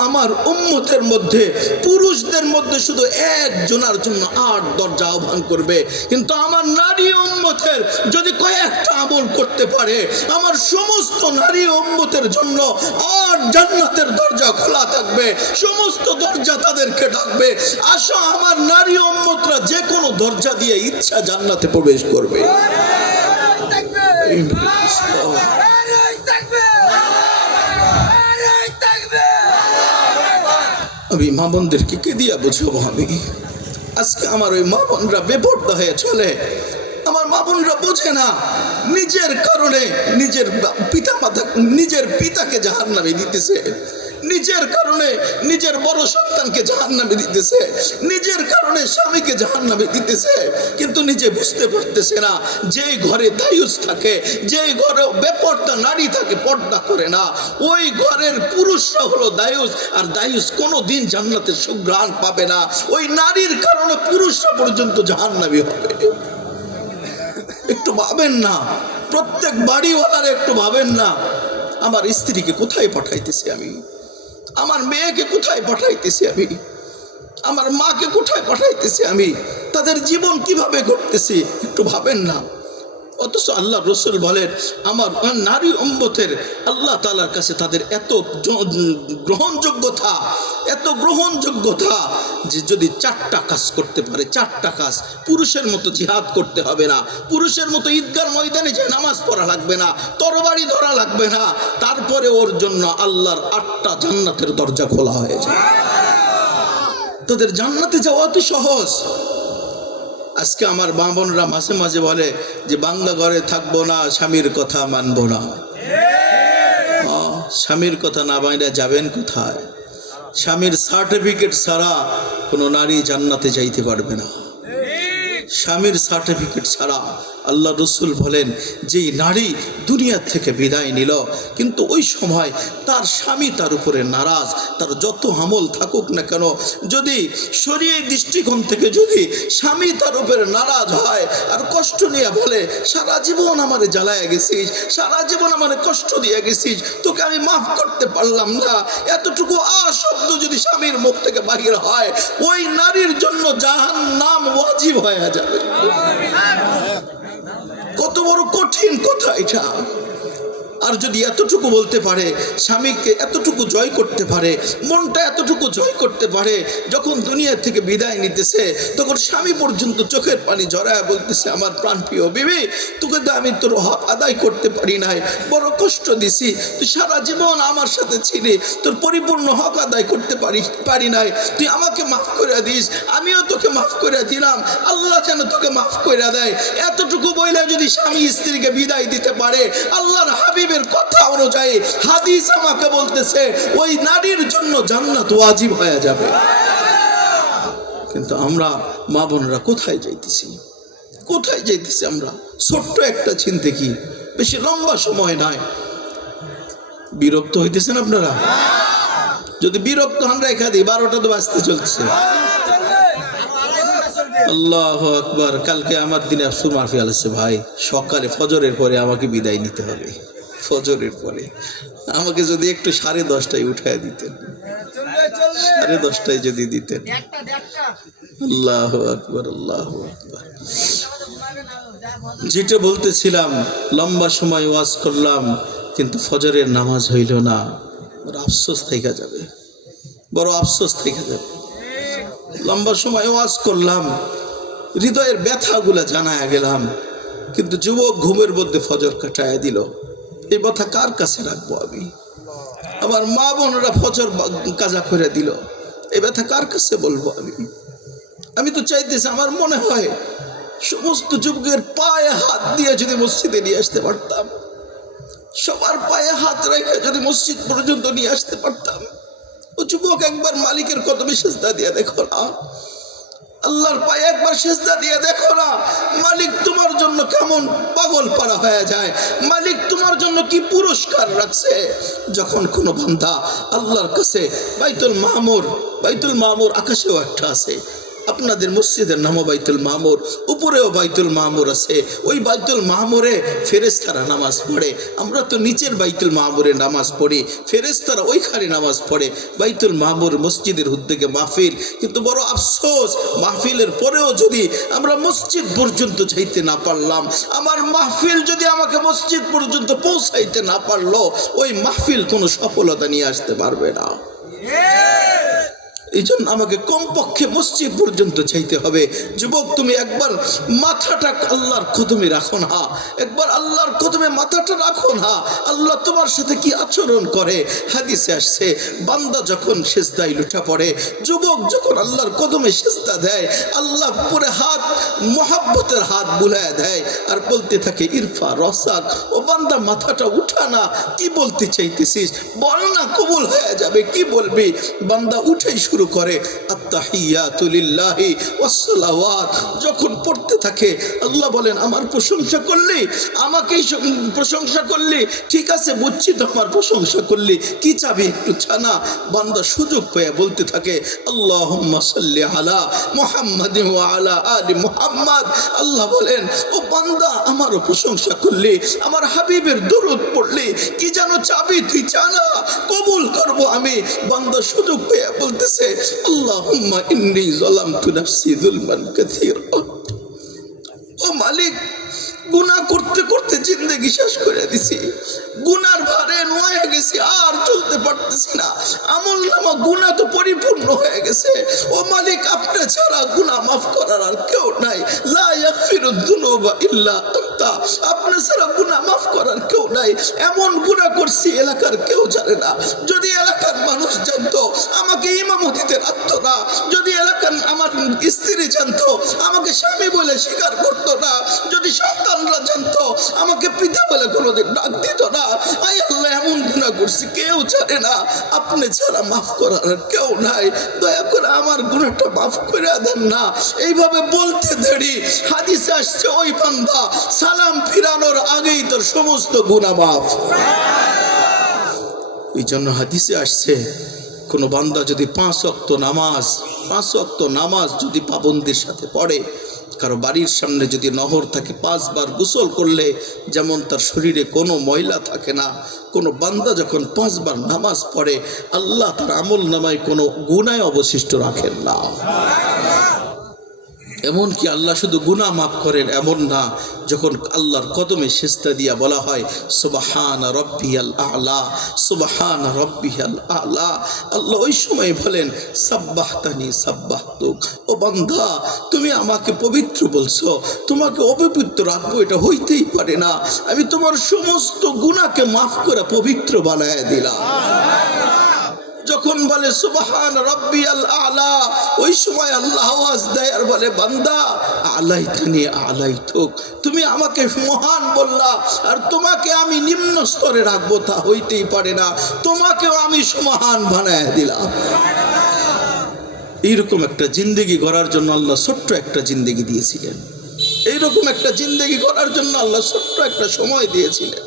আমার উম্মতের মধ্যে পুরুষদের মধ্যে শুধু একজনের জন্য 8 দরজা আহ্বান করবে, কিন্তু আমার নারী উম্মতের যদি কয়েকটা আমল করতে পারে, আমার সমস্ত নারী উম্মতের জন্য 8 জান্নাতের দরজা খোলা থাকবে, সমস্ত দরজা তাদেরকে ডাকবে, আসো আমার নারী উম্মতরা যে কোনো দরজা দিয়ে ইচ্ছা জান্নাতে প্রবেশ করবে। আমি মা বোনদেরকে কে দিয়া বুঝাবো? আমি আজকে আমার ওই মা বোনরা বেপরদা হয়ে চলে, আমার মা বোনরা বোঝে না, নিজের কারণে নিজের পিতাকে জাহান্নামে দিতেছে, নিজের কারণে নিজের বড় সন্তানকে জাহান্নামে দিতেছে, নিজের কারণে স্বামীকে জাহান্নামে দিতেছে, কিন্তু নিজে বুঝতে পারতেছে না। যেই ঘরে দায়ুস থাকে, যেই ঘরে বেপরদা নারী থাকে, পর্দা করে না, ওই ঘরের পুরুষরা হলো দায়ুস, আর দায়ুস কোনোদিন জান্নাতের সুঘ্রাণ পাবে না। ওই নারীর কারণে পুরুষরা পর্যন্ত জাহান্নামী হবে। একটু ভাবেন না, প্রত্যেক বাড়িওয়ালার একটু ভাবেন না, আমার স্ত্রীকে কোথায় পাঠাইতেছি আমি, আমার মেয়েকে কোথায় পাঠাইতেছি আমি, আমার মাকে কোথায় পাঠাইতেছি আমি, তাদের জীবন কিভাবে করতেছি, একটু ভাবেন না। অথচ আল্লাহ রসুল বলেন আমার নারী উম্মতের আল্লাহ তাআলার কাছে তাদের এত গ্রহণযোগ্যতা যে যদি 4টা কাজ করতে পারে, 4টা কাজ, পুরুষের মতো জিহাদ করতে হবে না, পুরুষের মতো ঈদগার ময়দানে যে নামাজ পড়া লাগবে না, তরবারি ধরা লাগবে না, তারপরে ওর জন্য আল্লাহর 8টা জান্নাতের দরজা খোলা হয়ে যায়। তাদের জান্নাতে যাওয়া অতি সহজ। আজকে আমার মা বোনরা মাঝে মাঝে বলে যে বাংলা ঘরে থাকবো না, স্বামীর কথা মানবো না। স্বামীর কথা না মাইনা যাবেন কোথায়? স্বামীর সার্টিফিকেট ছাড়া কোনো নারী জান্নাতে যাইতে পারবে না। স্বামীর সার্টিফিকেট ছাড়া আল্লাহ রসুল বলেন যেই নারী দুনিয়া থেকে বিদায় নিল, কিন্তু ওই সময় তার স্বামী তার উপরে নারাজ, তার যত আমল থাকুক না কেন, যদি শরীয়ত দৃষ্টিকোণ থেকে যদি স্বামী তার উপরে নারাজ হয় আর কষ্ট নিয়ে বলে সারা জীবন আমারে জ্বালায় গেছিস, সারা জীবন আমারে কষ্ট দিয়ে গেছিস, তোকে আমি মাফ করতে পারলাম না, এতটুকু শব্দ যদি স্বামীর মুখ থেকে বাহির হয়, ওই নারীর জন্য জাহান্নাম ওয়াজিব হয়ে যাবে। কত বড় কঠিন কথা এটা। আর যদি এতটুকু বলতে পারে, স্বামীকে এতটুকু জয় করতে পারে, মনটা এতটুকু জয় করতে পারে, যখন দুনিয়া থেকে বিদায় নিতেছে তখন স্বামী পর্যন্ত চোখের পানি ঝরায় বলতেছে আমার প্রাণপ্রিয় বিবি, তোকে তো আমি তোর হক আদায় করতে পারি নাই, বড় কষ্ট দিছি, তুই সারা জীবন আমার সাথে ছিলি, তোর পরিপূর্ণ হক আদায় করতে পারি নাই, তুই আমাকে মাফ করে দিস, আমিও তোকে মাফ করে দিলাম, আল্লাহ যেন তোকে মাফ করে দেয়। এতটুকু বইলে যদি স্বামী স্ত্রীকে বিদায় দিতে পারে, আল্লাহর হাবিবের কথা অনুযায়ী হাদিস আমাকে বলতেছে ওই নারীর জন্য জান্নাত ওয়াজিব হয়ে যাবে। কিন্তু আমরা মা বোনরা কোথায় যাইতেছি, কোথায় যাইতেছি আমরা? ছোট্ট একটা চিন্তা, কি বেশি লম্বা সময় নাই। বিরক্ত হইতেছেন আপনারা? যদি বিরক্ত হন রেখা দিই, 12টা তো বাজতে চলছে। আল্লাহু আকবার। কালকে আমার দিনে আফসুর মাহফিল আছে ভাই, সকালে ফজরের পরে আমাকে বিদায় নিতে হবে। ফজরের পরে আমাকে যদি একটু 10:30টায় উঠায় দিতেন, 10:30টায় যদি দিতেন। আল্লাহু আকবার, আল্লাহু আকবার। যেটা বলতেছিলাম, লম্বা সময় ওয়াজ করলাম কিন্তু ফজরের নামাজ হইল না। বড় আফসোস থেকে যাবে, বড় আফসোস থেকে যাবে। লম্বা সময় ওয়াজ করলাম, হৃদয়ের ব্যথাগুলা জানায়া গেলাম, কিন্তু যুবক ঘুমের মধ্যে ফজর কাটায় দিল। এই কথা কার কাছে রাখবো আমি? আমার মা বোনরা ফজর কাজা করে দিল, এই ব্যথা কার কাছে বলবো আমি? আমি তো চাইতেছি, আমার মনে হয় সমস্ত যুবকের পায়ে হাত দিয়ে যদি মসজিদে নিয়ে আসতে পারতাম, সবার পায়ে হাত রেখে যদি মসজিদ পর্যন্ত নিয়ে আসতে পারতাম। ও যুবক, একবার মালিকের কদমে সেজদা দিয়ে দেখো না, আল্লাহর পায়ে একবার সেজদা দিয়ে দেখো না, মালিক তোমার জন্য কেমন পাগল পারা হয়ে যায়, মালিক তোমার জন্য কি পুরস্কার রাখছে। যখন কোনো বান্দা আল্লাহর কাছে বাইতুল মামুর আকাশেও একটা আছে, আপনাদের মসজিদের নামও বাইতুল মামুর, উপরেও বাইতুল মামুর আছে। ওই বাইতুল মামুরে ফেরেশতারা নামাজ পড়ে। আমরা তো নিচের বাইতুল মামুরে নামাজ পড়ি, ফেরেশতারা ওইখানে নামাজ পড়ে। বাইতুল মামুর মসজিদের উদ্যোগে মাহফিল, কিন্তু বড় আফসোস, মাহফিলের পরেও যদি আমরা মসজিদ পর্যন্ত যাইতে না পারলাম, আমার মাহফিল যদি আমাকে মসজিদ পর্যন্ত পৌঁছাইতে না পারলো, ওই মাহফিল কোনো সফলতা নিয়ে আসতে পারবে না। এই জন্য আমাকে কমপক্ষে মসজিদ পর্যন্ত চাইতে হবে। যুবক, তুমি একবার মাথাটা আল্লাহর কদমে রাখো না, একবার আল্লাহর কদমে মাথাটা রাখো না, আল্লাহ তোমার সাথে কি আচরণ করে। হাদিসে আসছে, বান্দা যখন সেজদায় লুটা পড়ে, যুবক যখন আল্লাহর কদমে সেজদা দেয়, আল্লাহ পুরো হাত মহাব্বতের হাত বুলায় দেয় আর বলতে থাকে, ইরফা রসাক, ও বান্দা মাথাটা উঠা না, কি বলতে চাইতেছিস বল না, কবুল হয়ে যাবে। কি বলবি? বান্দা উঠেই শুরু করে আত্তাহিয়াতু লিল্লাহি ওয়াস সালাওয়াত। যখন পড়তে থাকে, আল্লাহ বলেন, আমার প্রশংসা করলি, আমাকেই প্রশংসা করলি, ঠিক আছে বুঝছি তো, আমার প্রশংসা করলি, কি চাবি একটু ছানা। বান্দা সুযোগ পেয়ে বলতে থাকে, আল্লাহুম্মা সাল্লি আলা মুহাম্মাদিন ওয়া আলা আলি মুহাম্মাদ। আল্লাহ বলেন, ও বান্দা, আমারও প্রশংসা করলি, আমার হাবিবের দরুদ পড়লি, কি যেন চাবি, তুই জানা, কবুল করব আমি। বান্দা সুযোগ পেয়ে বলতেছে, আল্লাহুম্মা ইন্নী যালামতু নাফসি যুলমান কাসীরা। ও মালিক, গুনাহ করতে করতে জিন্দেগি শেষ করে দিছি, গুনার ভারে নোয়া গেছি, আর চলতে পারতেছি না, আমল নামা গুনাহ তো পরিপূর্ণ হয়ে গেছে। ও মালিক, আপনি ছাড়া গুনাহ মাফ করার আর কেউ নাই, লা ইয়াগফিরুদ যুনুবা ইল্লা আনতা, আপনি ছাড়া গুনাহ মাফ করার কেউ নাই। এমন গুনাহ করছি এলাকার কেউ জানে না, যদি এলাকার মানুষ জানতো আমাকে ইমামতিতে রাখতো না, যদি এলাকার আমার স্ত্রী জানতো আমাকে স্বামী বলে স্বীকার করতো না, যদি সন্তানরা জানতো আমাকে পিতা বলে কোনোদিন ডাক দিত না। আয় আল্লাহ, এমন গুনাহ করছি কেউ জানে না, আপনি ছাড়া মাফ করার আর কেউ নাই, দয়া করে আমার গুনাহটা মাফ করে দেন না। এইভাবে বলতে দেরি, হাদিসে আসছে, ওই বান্দা সালাম ফিরানোর আগেই তোর সমস্ত গুনাহ মাফ। এই জন্য হাদিসে আসছে, কোনো বান্দা যদি 5 ওয়াক্ত নামাজ যদি পাবন্দির সাথে পড়ে, কারো বাড়ির সামনে যদি নহর থাকে, 5 বার গোসল করলে যেমন তার শরীরে কোনো ময়লা থাকে না, কোনো বান্দা যখন 5 বার নামাজ পড়ে, আল্লাহ তার আমল নামায় কোনো গুনাহ অবশিষ্ট রাখেন না। এমনকি আল্লাহ শুধু গুনাহ মাফ করেন এমন না, যখন আল্লাহর কদমে সিজদা দিয়া বলা হয় সুবহানা রাব্বিয়াল আ'লা, সুবহানা রাব্বিয়াল আ'লা, আল্লাহ ওই সময় বলেন সাব্বাহতানি সাব্বাহতুক। ও বান্দা, তুমি আমাকে পবিত্র বলছো, তোমাকে অপবিত্র রাখবো এটা হইতেই পারে না, আমি তোমার সমস্ত গুনাহকে মাফ করে পবিত্র বানায় দিলাম। যখন বলে সুবহান রাব্বিয়াল আ'লা, ওই সময় আল্লাহ আওয়াজ দেয় আর বলে, বান্দা আলাইতানি আলাইতুক, তুমি আমাকে মহান বললা আর তোমাকে আমি নিম্ন স্তরে রাখবো, তা হইতেই পারে না, তোমাকেও আমি মহান বানায় দিলাম। এইরকম একটা জিন্দেগি গড়ার জন্য আল্লাহ ছোট্ট একটা জিন্দেগি দিয়েছিলেন, এইরকম একটা জিন্দেগি গড়ার জন্য আল্লাহ ছোট্ট একটা সময় দিয়েছিলেন।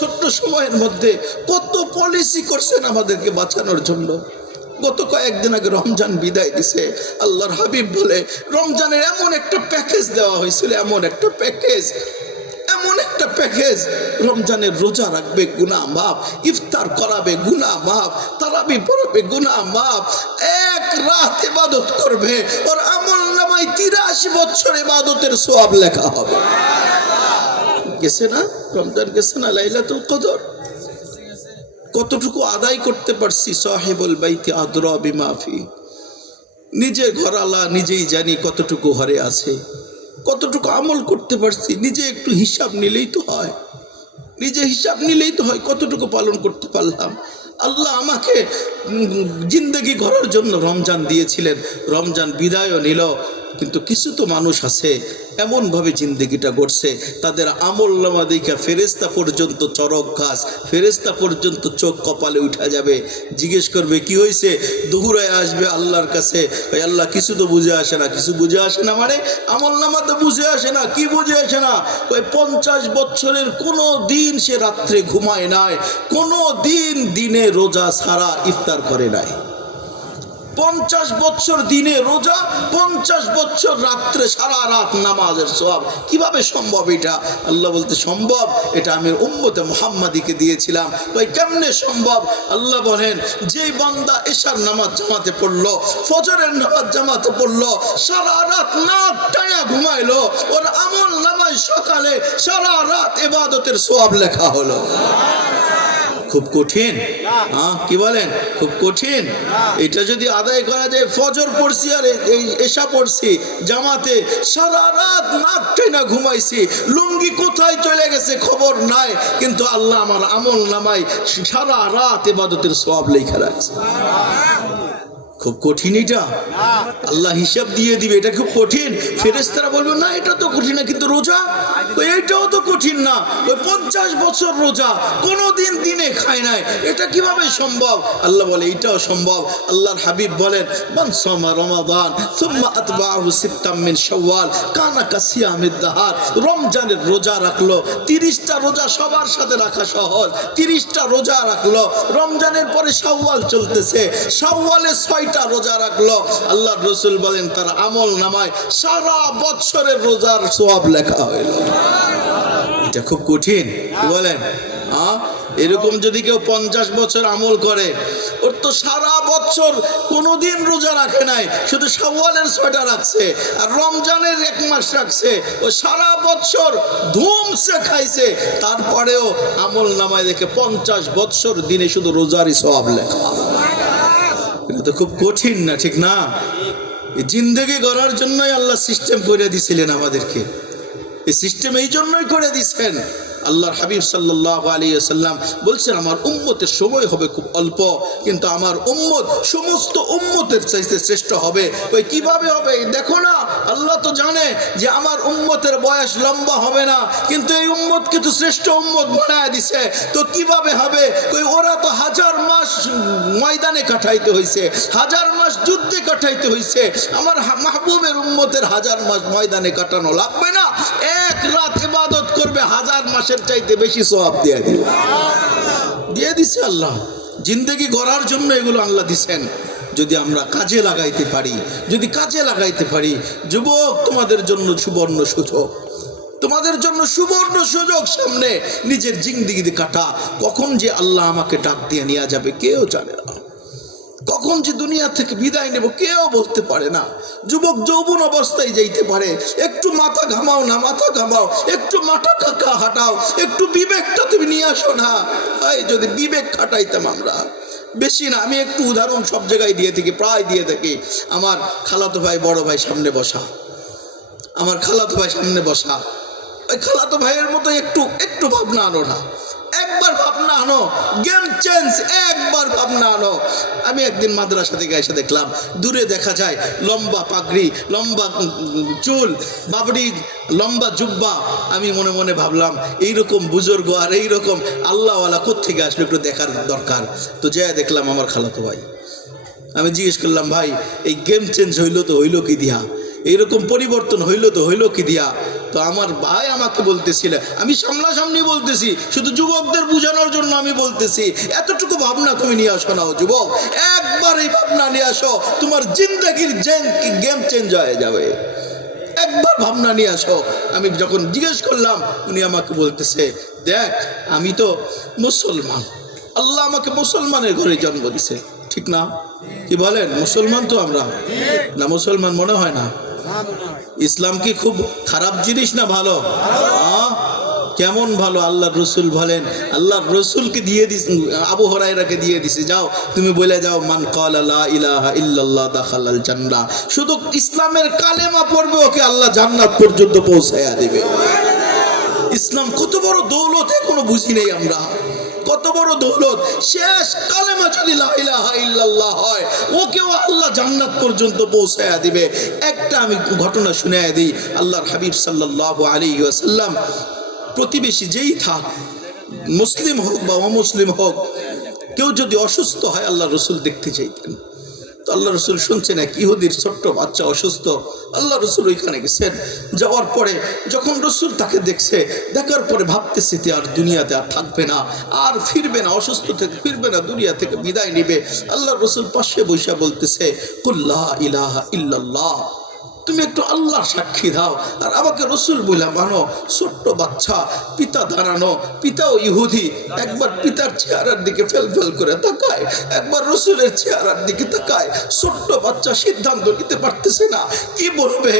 ছোট্ট সময়ের মধ্যে কত পলিসি করছেন আমাদেরকে বাঁচানোর জন্য। গত কয়েকদিন আগে রমজান বিদায় দিছে। আল্লাহর হাবিব বলে রমজানের এমন একটা প্যাকেজ দেওয়া হয়েছিল, এমন একটা প্যাকেজ, এমন একটা প্যাকেজ, রমজানের রোজা রাখবে গুনাহ মাফ, ইফতার করাবে গুনাহ মাফ, তারাবি পড়বে গুনাহ মাফ, এক রাত ইবাদত করবে ওর আমলনামায় 83 বছর ইবাদতের সওয়াব লেখা হবে। গেছে না রমজান, গেছে না লাইলাতুল কদর? কতটুকু আদায় করতে পারছি? সাহেবুল বাইতি আদরা বিমা ফি, নিজে ঘরালা নিজেই জানি কতটুকু ঘরে আছে, কতটুকু আমল করতে পারছি। নিজে একটু হিসাব নিলেই তো হয়, নিজে হিসাব নিলেই তো হয় কতটুকু পালন করতে পারলাম। আল্লাহ আমাকে জিন্দেগি গড়ার জন্য রমজান দিয়েছিলেন, রমজান বিদায়ও নিল, কিন্তু কিছু তো মানুষ আছে এমনভাবে জিন্দেগিটা গড়ছে, তাদের আমলনামা দেখা ফেরেশতা পর্যন্ত চরক গাছ, ফেরেশতা পর্যন্ত চোখ কপালে উঠা যাবে, জিজ্ঞেস করবে কি হয়েছে, দৌড়ায় আসবে আল্লাহর কাছে, ওই আল্লাহ কিছু তো বুঝে আসে না। কিছু বুঝে আসে না মানে আমলনামা তো বুঝে আসে না। কি বুঝে আসে না? ওই 50 বছরের কোনো দিন সে রাত্রে ঘুমায় নাই, কোনো দিন দিনে রোজা ছাড়া ইফতার করে নাই। 50 বছর দিনে রোজা, 50 বছর রাত্রে সারা রাত নামাজের সওয়াব। কিভাবে সম্ভব এটা? আল্লাহ বলতে সম্ভব, এটা আমি উম্মতে মুহাম্মাদিকে দিয়েছিলাম। ওই কেমনে সম্ভব? আল্লাহ বলেন যেই বান্দা এশার নামাজ জামাতে পড়লো, ফজরের নামাজ জামাতে পড়লো, সারা রাত নাক টায়া ঘুমাইলো, ওর আমল নামায় সকালে সারা রাত ইবাদতের সওয়াব লেখা হলো। খুব কঠিন? কি বলেন? খুব কঠিন। এটা যদি আদায় করা যায়, ফজর পড়ছি আর এই এশা পড়ছি জামাতে, সারা রাত নাক টেনে ঘুমাইছি, লুঙ্গি কোথায় চলে গেছে খবর নাই, কিন্তু আল্লাহ আমার আমল নামায় সারা রাত ইবাদতের সওয়াব লেখা রাখছে। খুব কঠিন এটা? আল্লাহ হিসাব দিয়ে দিবে, এটা খুব কঠিন। ফেরেশতারা বলবে না এটা তো কঠিন না, কিন্তু রোজা এটাও তো কঠিন না। ওই 50 বছর রোজা, কোনোদিন দিনে খায় নাই, এটা কিভাবে সম্ভব? আল্লাহ বলে এটাও সম্ভব। আল্লাহর হাবিব বলেন মান সামা রমাদান সুম্মা আতবাহু সিত্তাম মিন শাওয়াল কানা কাসিয়ামিদ দাহার। রমজানের রোজা রাখলো, 30টা রোজা সবার সাথে রাখা সহজ, 30টা রোজা রাখলো, রমজানের পরে শাওয়াল চলতেছে, শাওয়ালে 6টা রোজা রাখলো, আল্লাহর রাসূল বলেন তার আমল নামায় সারা বছরের রোজার সওয়াব লেখা হইল। এটা খুব কঠিন, কি বলেন? এরকম যদি কেউ 50 বছর আমল করে, ওর তো সারা বছর কোনোদিন রোজা রাখে নাই, শুধু শাওয়ালের 6টা রাখছে আর রমজানের 1 মাস রাখছে, ও সারা বছর ধুমসে খাইছে, তারপরেও আমল নামায় দেখে 50 বছর দিনে শুধু রোজারই সওয়াব লেখা। এটা তো খুব কঠিন না? ঠিক না? এই জিন্দেগি গড়ার জন্যই আল্লাহ সিস্টেম করে দিয়েছিলেন আমাদেরকে। এই সিস্টেম এই জন্যই করে দিয়েছেন। আল্লাহর হাবিব সাল্লাল্লাহু আলাইহি ওয়াসাল্লাম বলছেন আমার উম্মতের সময় হবে খুব অল্প, কিন্তু আমার উম্মত সমস্ত উম্মতের চাইতে শ্রেষ্ঠ হবে। ওই কিভাবে হবে? দেখো না, আল্লাহ তো জানে যে আমার উম্মতের বয়স লম্বা হবে না, কিন্তু এই উম্মতকে তো শ্রেষ্ঠ উম্মত বানায় দিছে। তো কিভাবে হবে? ওই ওরা তো 1000 মাস ময়দানে কাটাইতে হয়েছে, 1000 মাস যুদ্ধে কাটাইতে হয়েছে। আমার মাহবুবের উম্মতের 1000 মাস ময়দানে কাটানো লাগবে না, 1 রাত ইবাদত করবে 1000 মাসের চাইতে বেশি সওয়াব দিয়ে দিছে আল্লাহ। জিন্দেগি গড়ার জন্য এগুলো আল্লাহ দিছেন। যদি আমরা কাজে লাগাইতে পারি, যদি কাজে লাগাইতে পারি, যুবক তোমাদের জন্য সুবর্ণ সুযোগ, তোমাদের জন্য সুবর্ণ সুযোগ সামনে। নিজের জিন্দেগি কাটা, কখন যে আল্লাহ আমাকে ডাক দিয়ে নিয়ে যাবে কেউ জানে না, কখন যে দুনিয়া থেকে বিদায় নেব কেউ বলতে পারে না। যুবক যৌবন অবস্থায় যাইতে পারে, একটু মাথা ঘামাও না, মাথা ঘামাও, একটু মাথা কাকা হাঁটাও, একটু বিবেকটা তুমি নিয়ে আসো না। যদি বিবেক খাটাইতাম আমরা, বেশি না, আমি একটু উদাহরণ সব জায়গায় দিয়ে থাকি, প্রায় দিয়ে থাকি। আমার খালাতো ভাই বড় ভাই সামনে বসা, আমার খালাতো ভাই সামনে বসা, ওই খালাতো ভাইয়ের মতো একটু ভাবনা আনো না, একবার ভাবনা আনো, গেম চেঞ্জ, একবার ভাবনা আনো। আমি একদিন মাদ্রাসা থেকে এসে দেখলাম দূরে দেখা যায় লম্বা পাগড়ি, লম্বা চুল, বাবড়ি, লম্বা জুব্বা। আমি মনে মনে ভাবলাম এইরকম বুজুর্গ আর এইরকম আল্লাহওয়ালা কোত্থেকে আসলে একটু দেখার দরকার। তো যাই দেখলাম আমার খালাতো ভাই। আমি জিজ্ঞেস করলাম ভাই এই গেম চেঞ্জ হইলো তো হইলো কি দিয়া? এইরকম পরিবর্তন হইল তো হইল কি দিয়া? তো আমার ভাই আমাকে বলতেছিল, আমি সামনাসামনি বলতেছি, শুধু যুবকদের বোঝানোর জন্য আমি বলতেছি, এতটুকু ভাবনা তুমি নিয়ে আসো না যুবক, একবার এই ভাবনা নিয়ে আসো, তোমার জিন্দগির গেম চেঞ্জ হয়ে যাবে। একবার ভাবনা নিয়ে আসো। আমি যখন জিজ্ঞেস করলাম, উনি আমাকে বলতেছে, দেখ আমি তো মুসলমান, আল্লাহ আমাকে মুসলমানের ঘরে জন্ম দিছে, ঠিক না? কি বলেন? মুসলমান তো আমরা, না মুসলমান মনে হয় না? ইসলাম কি খুব খারাপ জিনিস না ভালো? কেমন ভালো? আল্লাহর রসুল বলেন, আল্লাহর রসুলকে দিয়ে দিস, আবু হুরায়রাকে দিয়ে দিছে, যাও তুমি বলে যাও, মান ক্বালা লা ইলাহা ইল্লাল্লাহ দাখালাল জান্নাহ, শুধু ইসলামের কালেমা পড়বে ওকে আল্লাহ জান্নাত পর্যন্ত পৌঁছায়া দিবে। ইসলাম কত বড় দৌলত এখনো বুঝি নেই আমরা, কত বড় দৌলত। শেষ কালেমা যদি লা ইলাহা ইল্লাল্লাহ হয়, ওকেও আল্লাহ জান্নাত পর্যন্ত পৌঁছায়া দিবে। একটা আমি ঘটনা শুনাইয়া দিই। আল্লাহর হাবিব সাল্লাল্লাহু আলাইহি ওয়াসাল্লাম প্রতিবেশী যেই থাক, মুসলিম হোক বা অমুসলিম হোক, কেউ যদি অসুস্থ হয় আল্লাহ রসুল দেখতে চাইতেন। তো আল্লাহ রসুল শুনছেন এক ইহুদির ছোট্ট বাচ্চা অসুস্থ, আল্লাহ রসুল ওইখানে গেছেন। যাওয়ার পরে যখন রসুল তাকে দেখছে, দেখার পরে ভাবতেছে আর দুনিয়াতে আর থাকবে না, আর ফিরবে না, অসুস্থ থেকে ফিরবে না, দুনিয়া থেকে বিদায় নিবে। আল্লাহ রসুল পাশে বৈশা বলতেছে, কুল লা ইলাহা ইল্লাল্লাহ, তুমি একটু আল্লাহ সাক্ষী দাও আর আমাকে রসুল বলে মানো। ছোট্ট বাচ্চা, পিতা দাঁড়ানো, পিতাও ইহুদি, একবার পিতার চেহারার দিকে ফেল ফেল করে তাকায়, একবার রসুলের চেহারার দিকে তাকায়। ছোট্ট বাচ্চা সিদ্ধান্ত নিতে পারতেছে না কি বলবে।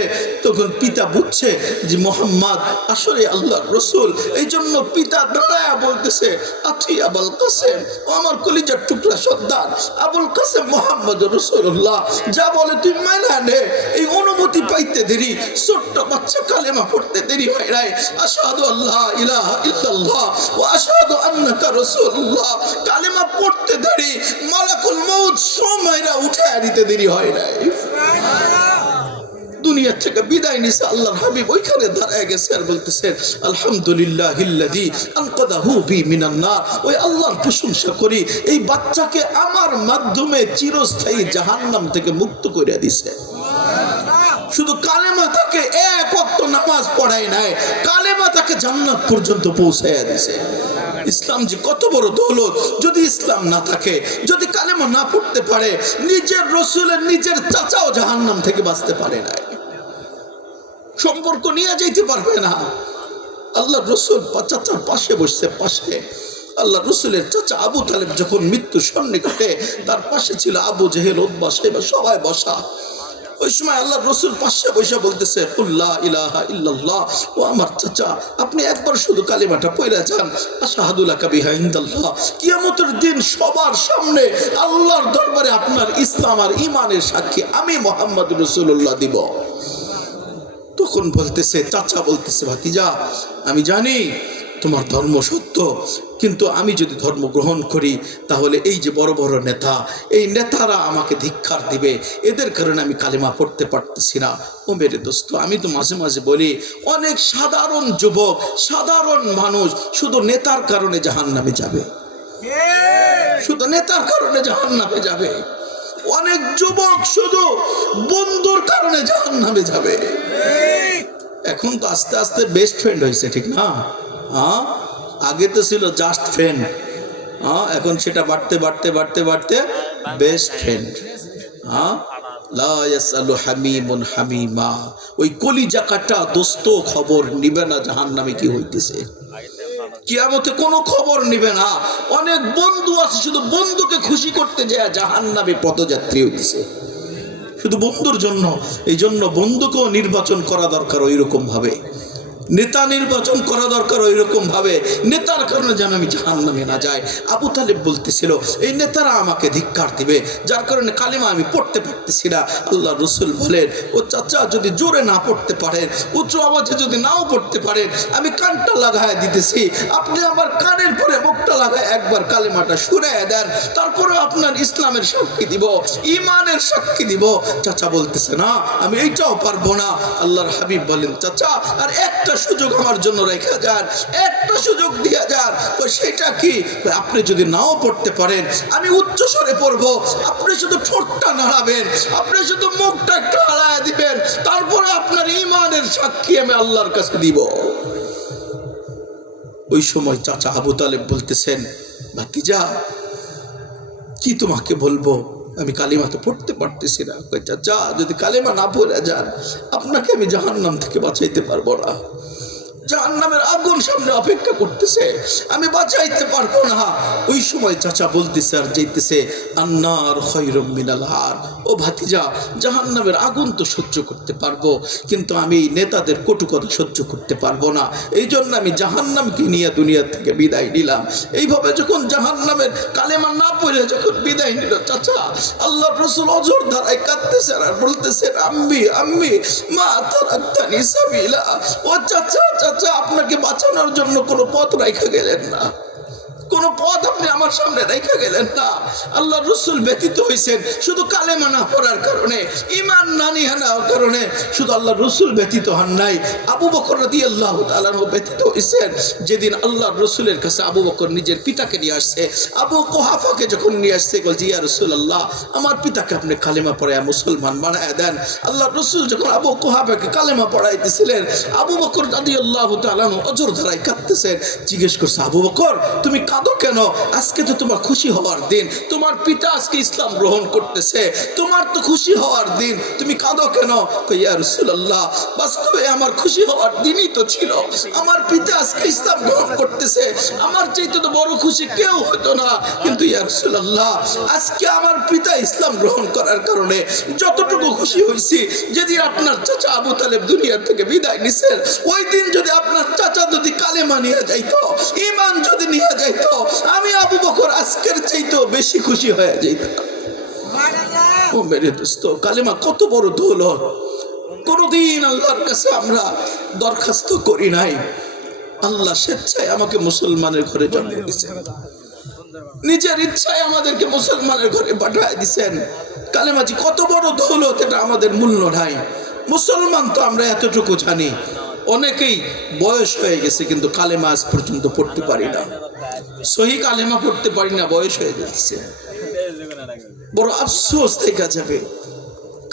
তখন পিতা বুঝছে যে মোহাম্মদ আসলে আল্লাহর রসুল, এই জন্য পিতা দাঁড়ায় বলতেছে, আতি আবুল কাসেম, ও আমার কলিজার টুকরা সন্তান আবুল কাসেম মোহাম্মদ রাসূলুল্লাহ, যা বলে তুই মানা নে। এই অনুমতি পাইতে দেরি, ছোট্ট বাচ্চা কালেমা পড়তে দেরি হয় নাই। আশহাদু আল্লা ইলাহা ইল্লাল্লাহ ওয়া আশহাদু আন্নাকা রাসূলুল্লাহ কালেমা পড়তে দেরি, মালাকুল মউত সময়রা উঠায় দিতে দেরি হয় নাই। দুনিয়া থেকে বিদায় নিছে আল্লাহর হাবিব ওইখানে দাঁড়ায় গেছে আর বলতেছেন, আলহামদুলিল্লাহিল্লাযী আনকাযাহু বি মিনান নার, ওই আল্লাহর প্রশংসা করি, এই বাচ্চাকে আমার মাধ্যমে চিরস্থায়ী জাহান্নাম থেকে মুক্ত করে দিয়েছে। শুধু কালেমা তাকে এক ওয়াক্ত নামাজ পড়ায় নাই, কালেমা তাকে জান্নাত পর্যন্ত পৌঁছাইয়া দিয়েছে। ইসলাম যে কত বড় দৌলত। যদি ইসলাম না থাকে, যদি কালেমা না পড়তে পারে, নিজের রসুলের নিজের চাচাও জাহান্নাম থেকে বাঁচতে পারে না, সম্পর্ক নিয়ে যাইতে পারবে না। আল্লাহ রসুল চাচার পাশে বসছে, পাশে আল্লাহ রসুলের চাচা আবু তালেব যখন মৃত্যুর সন্নিকটে, তার পাশে ছিল আবু জেহেল, উতবা, সাইবা, সবাই বসা। ওই সময় আল্লাহ রসুল পাশে বসে বলতেছে, কুল লা ইলাহা ইল্লাল্লাহ, ও আমার চাচা আপনি একবার শুধু কালিমাটা পড়ে যান, আশহাদু লাকা বিহা ইনদাল্লাহ, কিয়ামতের দিন সবার সামনে আল্লাহর দরবারে আপনার ইসলাম আর ঈমানের সাক্ষী আমি মুহাম্মদ রাসূলুল্লাহ দিব। তখন বলতেছে, চাচা বলতেছে, ভাতিজা আমি জানি তোমার ধর্ম সত্য, কিন্তু আমি যদি ধর্ম গ্রহণ করি তাহলে এই যে বড় বড় নেতা, এই নেতারা আমাকে ধিক্কার দিবে, এদের কারণে আমি কালেমা পড়তে পারতেছি না। ও মেরে দোস্ত, আমি তো মাঝে মাঝে বলি, অনেক সাধারণ যুবক, সাধারণ মানুষ শুধু নেতার কারণে জাহান্নামে যাবে, শুধু নেতার কারণে জাহান্নামে যাবে। অনেক যুবক শুধু বন্ধুর কারণে জাহান্নামে যাবে। এখন তো আস্তে আস্তে বেস্ট ফ্রেন্ড হয়েছে, ঠিক না? আগে তো ছিল জাস্ট ফ্রেন্ড, এখন সেটা বাড়তে বাড়তে বাড়তে বাড়তে বেস্ট ফ্রেন্ড। লা ইয়াসালু হামিমুন হামিমা, ওই কলিজা কাটা দোস্ত খবর নিবে না জাহান্নামে কি হইতেছে, কিয়ামতে কোনো খবর নিবে না। অনেক বন্ধু আছে শুধু বন্ধুকে খুশি করতে যায় জাহান্নামে পথযাত্রী হইতেছে, শুধু বন্ধুর জন্য। এই জন্য বন্ধুকেও নির্বাচন করা দরকার ওই রকম ভাবে, নেতা নির্বাচন করা দরকার ওই রকম ভাবে, নেতার কারণে যেন আমি জাহান্নামে না যাই। আবু তালেব বলতেছিল, এই নেতারা আমাকে ধিক্কার দিবে, যার কারণে কালিমা আমি পড়তে পারতেছি না। আল্লাহ রসুল বলেন, ও চাচা যদি জোরে না পড়তে পারেন, উচ্চ আওয়াজে যদি নাও পড়তে পারেন, আমি কানটা লাগায় দিতেছি, আপনি আমার কানের পরে মুখটা লাগায় একবার কালিমাটা শুনাইয়া দেন, তারপরে আপনার ইসলামের সাক্ষী দিব, ঈমানের সাক্ষী দিব। চাচা বলতেছে, না আমি এইটাও পারবো না। আল্লাহর হাবিব বলেন, চাচা আর একটা সুযোগ আমার জন্য রেখে যান, একটা সুযোগ দিয়ে যান। সেটা কি? আপনি যদি নাও পড়তে পারেন, আমি উচ্চ স্বরে পড়বো, আপনি শুধু ঠোঁটটা নাড়াবেন, আপনি শুধু মুখটা একটু হারায় দিবেন, তারপর সাক্ষী আমি আল্লাহর কাছে দিব। ওই সময় চাচা আবু তালেব বলতেছেন, ভাতিজা কি তোমাকে বলবো, আমি কালিমা তো পড়তে পারতেছি না। কই চাচা, যদি কালিমা না পড়ে যান আপনাকে আমি জাহান্নাম থেকে বাঁচাইতে পারবো না। জাহান্নামের আগুন সামনে অপেক্ষা করতেছে, আমি বাঁচাইতে পারবো না। ওই সময় চাচা বলতেছে আর যাইতেছে, আন্নার খায়রুম মিনাল হার। ও ভাতিজা, জাহান্নামের আগুন তো সহ্য করতে পারবো, কিন্তু আমি এই নেতাদের কটু কথা সহ্য করতে পারবো না। এই জন্য আমি জাহান্নামকে নিয়ে দুনিয়া থেকে বিদায় নিলাম। এইভাবে যখন জাহান্নামের কালেমা না পড়ে যখন বিদায় নিল, চাচা আল্লাহ রসুল অজর ধারায় কাঁদতেছেন আর বলতেছেন, আম্মি আম্মি মা তারাক্তানি সাবিলা। ও চাচা চাচা, আপনাকে বাঁচানোর জন্য কোনো পথ রাখা গেলেন না, কোন পথ আপনি আমার সামনে রেখে গেলেন না। আল্লাহ রসুল ব্যতীত হয়েছেন শুধু কালেমা না পড়ার কারণে, ঈমান না নিয়ে নেওয়ার কারণে। শুধু আল্লাহ রসুল ব্যতীত হন নাই, আবু বকর রাদিয়াল্লাহু তাআলা আনহু ব্যতীত হয়েছেন। যেদিন আল্লাহ রসুলের কাছে আবু বকর নিজের পিতাকে নিয়ে আসছে, আবু কুহাফাকে যখন নিয়ে আসছে, বলছে ইয়া রাসূলুল্লাহ, আমার পিতাকে আপনি কালেমা পড়ায় মুসলমান বানায় দেন। আল্লাহ রসুল যখন আবু কুহাফাকে কালেমা পড়াইতেছিলেন, আবু বকর রাদিয়াল্লাহু তাআলা আনহু অজর ধারায় কাঁদতেছেন। জিজ্ঞেস করছে, আবু বকর তুমি কাঁদো কেন? আজকে তো তোমার খুশি হওয়ার দিন, তোমার পিতা আজকে ইসলাম গ্রহণ করতেছে, তোমার তো খুশি হওয়ার দিন, তুমি কাঁদো কেন? ইয়া রাসূলুল্লাহ, বাস্তবে আমার খুশি হওয়ার দিনই তো ছিল, আমার পিতা আজকে ইসলাম গ্রহণ করতেছে, আমার চাইতে তো বড় খুশি কেউ হতো না। কিন্তু ইয়া রাসূলুল্লাহ, আজকে আমার পিতা ইসলাম গ্রহণ করার কারণে যতটুকু খুশি হয়েছি, যেদিন আপনার চাচা আবু তালেব দুনিয়া থেকে বিদায় নিছেন, ওই দিন যদি আপনার চাচা যদি কালেমা নিয়ে যাইতো, ঈমান যদি নিয়ে যাইতো, আমি আবু বকর আজকের চাইতেও বেশি খুশি হয়ে যাইতাম। ও মেরে দোস্ত, কালেমা কত বড় দৌলত। কোনদিন আল্লাহর কাছে আমরা দরখাস্ত করি নাই, আল্লাহ স্বেচ্ছায় আমাকে মুসলমানের ঘরে জন্ম দিয়েছেন, নিজের ইচ্ছায় আমাদেরকে মুসলমানের ঘরে পাঠিয়ে দিয়েছেন। কালেমা যে কত বড় দৌলত, এটা আমাদের মূল্য নাই। মুসলমান তো আমরা এতটুকু জানি, অনেকেই বয়স হয়ে গেছে কিন্তু কালেমা আজ পর্যন্ত পড়তে পারি না, সহি কালেমা পড়তে পারি না, বয়স হয়ে যাচ্ছে, বড় আফসোস থেকে যাবে।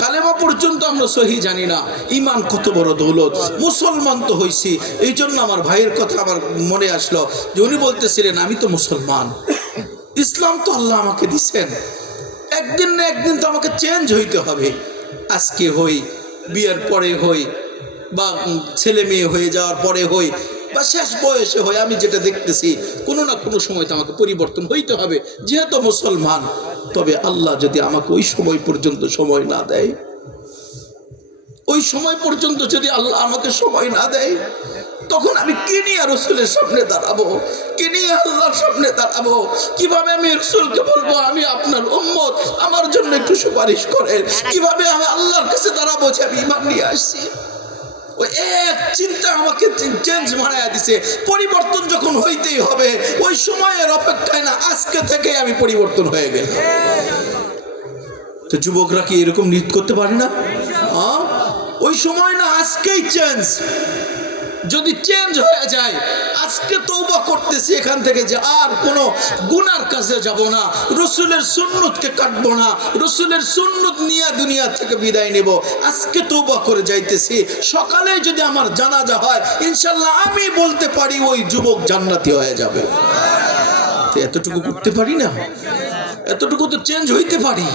কালেমা পর্যন্ত আমরা সহি জানি না। ঈমান কত বড় দৌলত, মুসলমান তো হইছি। এই জন্য আমার ভাইয়ের কথা আমার মনে আসলো যে উনি বলতেছিলেন, আমি তো মুসলমান, ইসলাম তো আল্লাহ আমাকে দিচ্ছেন, একদিন না একদিন তো আমাকে চেঞ্জ হইতে হবে। আজকে হই, বিয়ের পরে হই, বা ছেলে মেয়ে হয়ে যাওয়ার পরে হই, বা শেষ বয়সে হই, আমি যেটা দেখতেছি কোনো না কোনো সময় তো আমাকে পরিবর্তন হইতে হবে, যেহেতু মুসলমান। তবে আল্লাহ যদি আমাকে ওই সময় পর্যন্ত সময় না দেয়, ওই সময় পর্যন্ত যদি আল্লাহ আমাকে সময় না দেয়, তখন আমি কি নিয়ে রসুলের সামনে দাঁড়াবো, কি নিয়ে আল্লাহর সামনে দাঁড়াবো? কিভাবে আমি রসুলকে বলবো আমি আপনার উম্মত, আমার জন্য একটু সুপারিশ করেন? কিভাবে আমি আল্লাহর কাছে দাঁড়াবো যে আমি ঈমান নিয়ে আসছি? ওই এক চিন্তা আমাকে চেঞ্জ মারাইয়া দিছে। পরিবর্তন যখন হইতেই হবে, ওই সময়ের অপেক্ষায় না, আজকে থেকে আমি পরিবর্তন হয়ে গেল। তো যুবকরা কি এরকম নিয়ত করতে পারে না? ওই সময় না, আজকেই চেঞ্জ। যদি চেঞ্জ হয়ে যায়, আজকে তওবা করতেছি এখান থেকে যে আর কোনো গুনার কাছে যাব না, রসুলের সুন্নতকে কাটবো না, রসুলের সুন্নত নিয়ে দুনিয়া থেকে বিদায় নেব, আজকে তওবা করে যাইতেছি। সকালে যদি আমার জানাজা হয়, ইনশাল্লাহ আমি বলতে পারি ওই যুবক জান্নাতি হয়ে যাবে। এতটুকু করতে পারি না? এতটুকু তো চেঞ্জ হইতে পারি,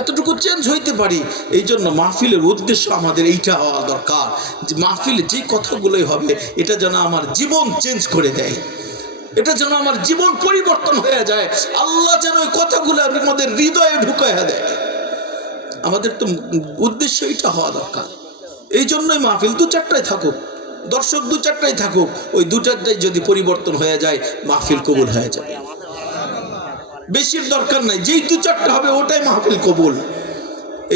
এতটুকু চেঞ্জ হইতে পারি। এই জন্য মাহফিলের উদ্দেশ্য আমাদের এইটা হওয়া দরকার যে মাহফিলে যে কথাগুলোই হবে, এটা যেন আমার জীবন চেঞ্জ করে দেয়, এটা যেন আমার জীবন পরিবর্তন হয়ে যায়। আল্লাহ যেন ওই কথাগুলো আমাদের হৃদয়ে ঢুকাইয়া দেয়। আমাদের তো উদ্দেশ্য এটা হওয়া দরকার। এই জন্যই মাহফিল দু চারটায় থাকুক, দর্শক দু চারটায় থাকুক, ওই দু চারটায় যদি পরিবর্তন হয়ে যায়, মাহফিল কবুল হয়ে যাবে। বেশির দরকার নাই, যেই দু চারটা হবে ওটাই মাহফিল কবুল।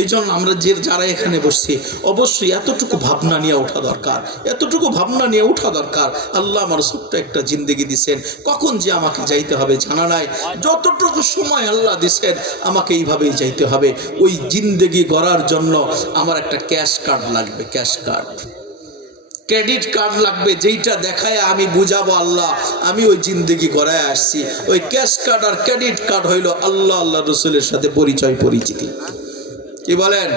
এই জন্য আমরা যারা এখানে বসছি, অবশ্যই এতটুকু ভাবনা নিয়ে ওঠা দরকার, এতটুকু ভাবনা নিয়ে ওঠা দরকার। আল্লাহ আমার ছোট্ট একটা জিন্দেগি দিছেন, কখন যে আমাকে যাইতে হবে জানা নাই। যতটুকু সময় আল্লাহ দিছেন আমাকে এইভাবেই যাইতে হবে। ওই জিন্দেগি গড়ার জন্য আমার একটা ক্যাশ কার্ড লাগবে, ক্যাশ কার্ড, ক্রেডিট কার্ড লাগবে, যেইটা দেখায় আমি বুঝাবো আল্লাহ আমি ওই জিন্দেগি গড়ায় আসছি। ওই ক্যাশ কার্ড আর ক্রেডিট কার্ড হইল আল্লাহ আল্লাহ রসুলের সাথে পরিচয়, পরিচিতি। কি বলেন?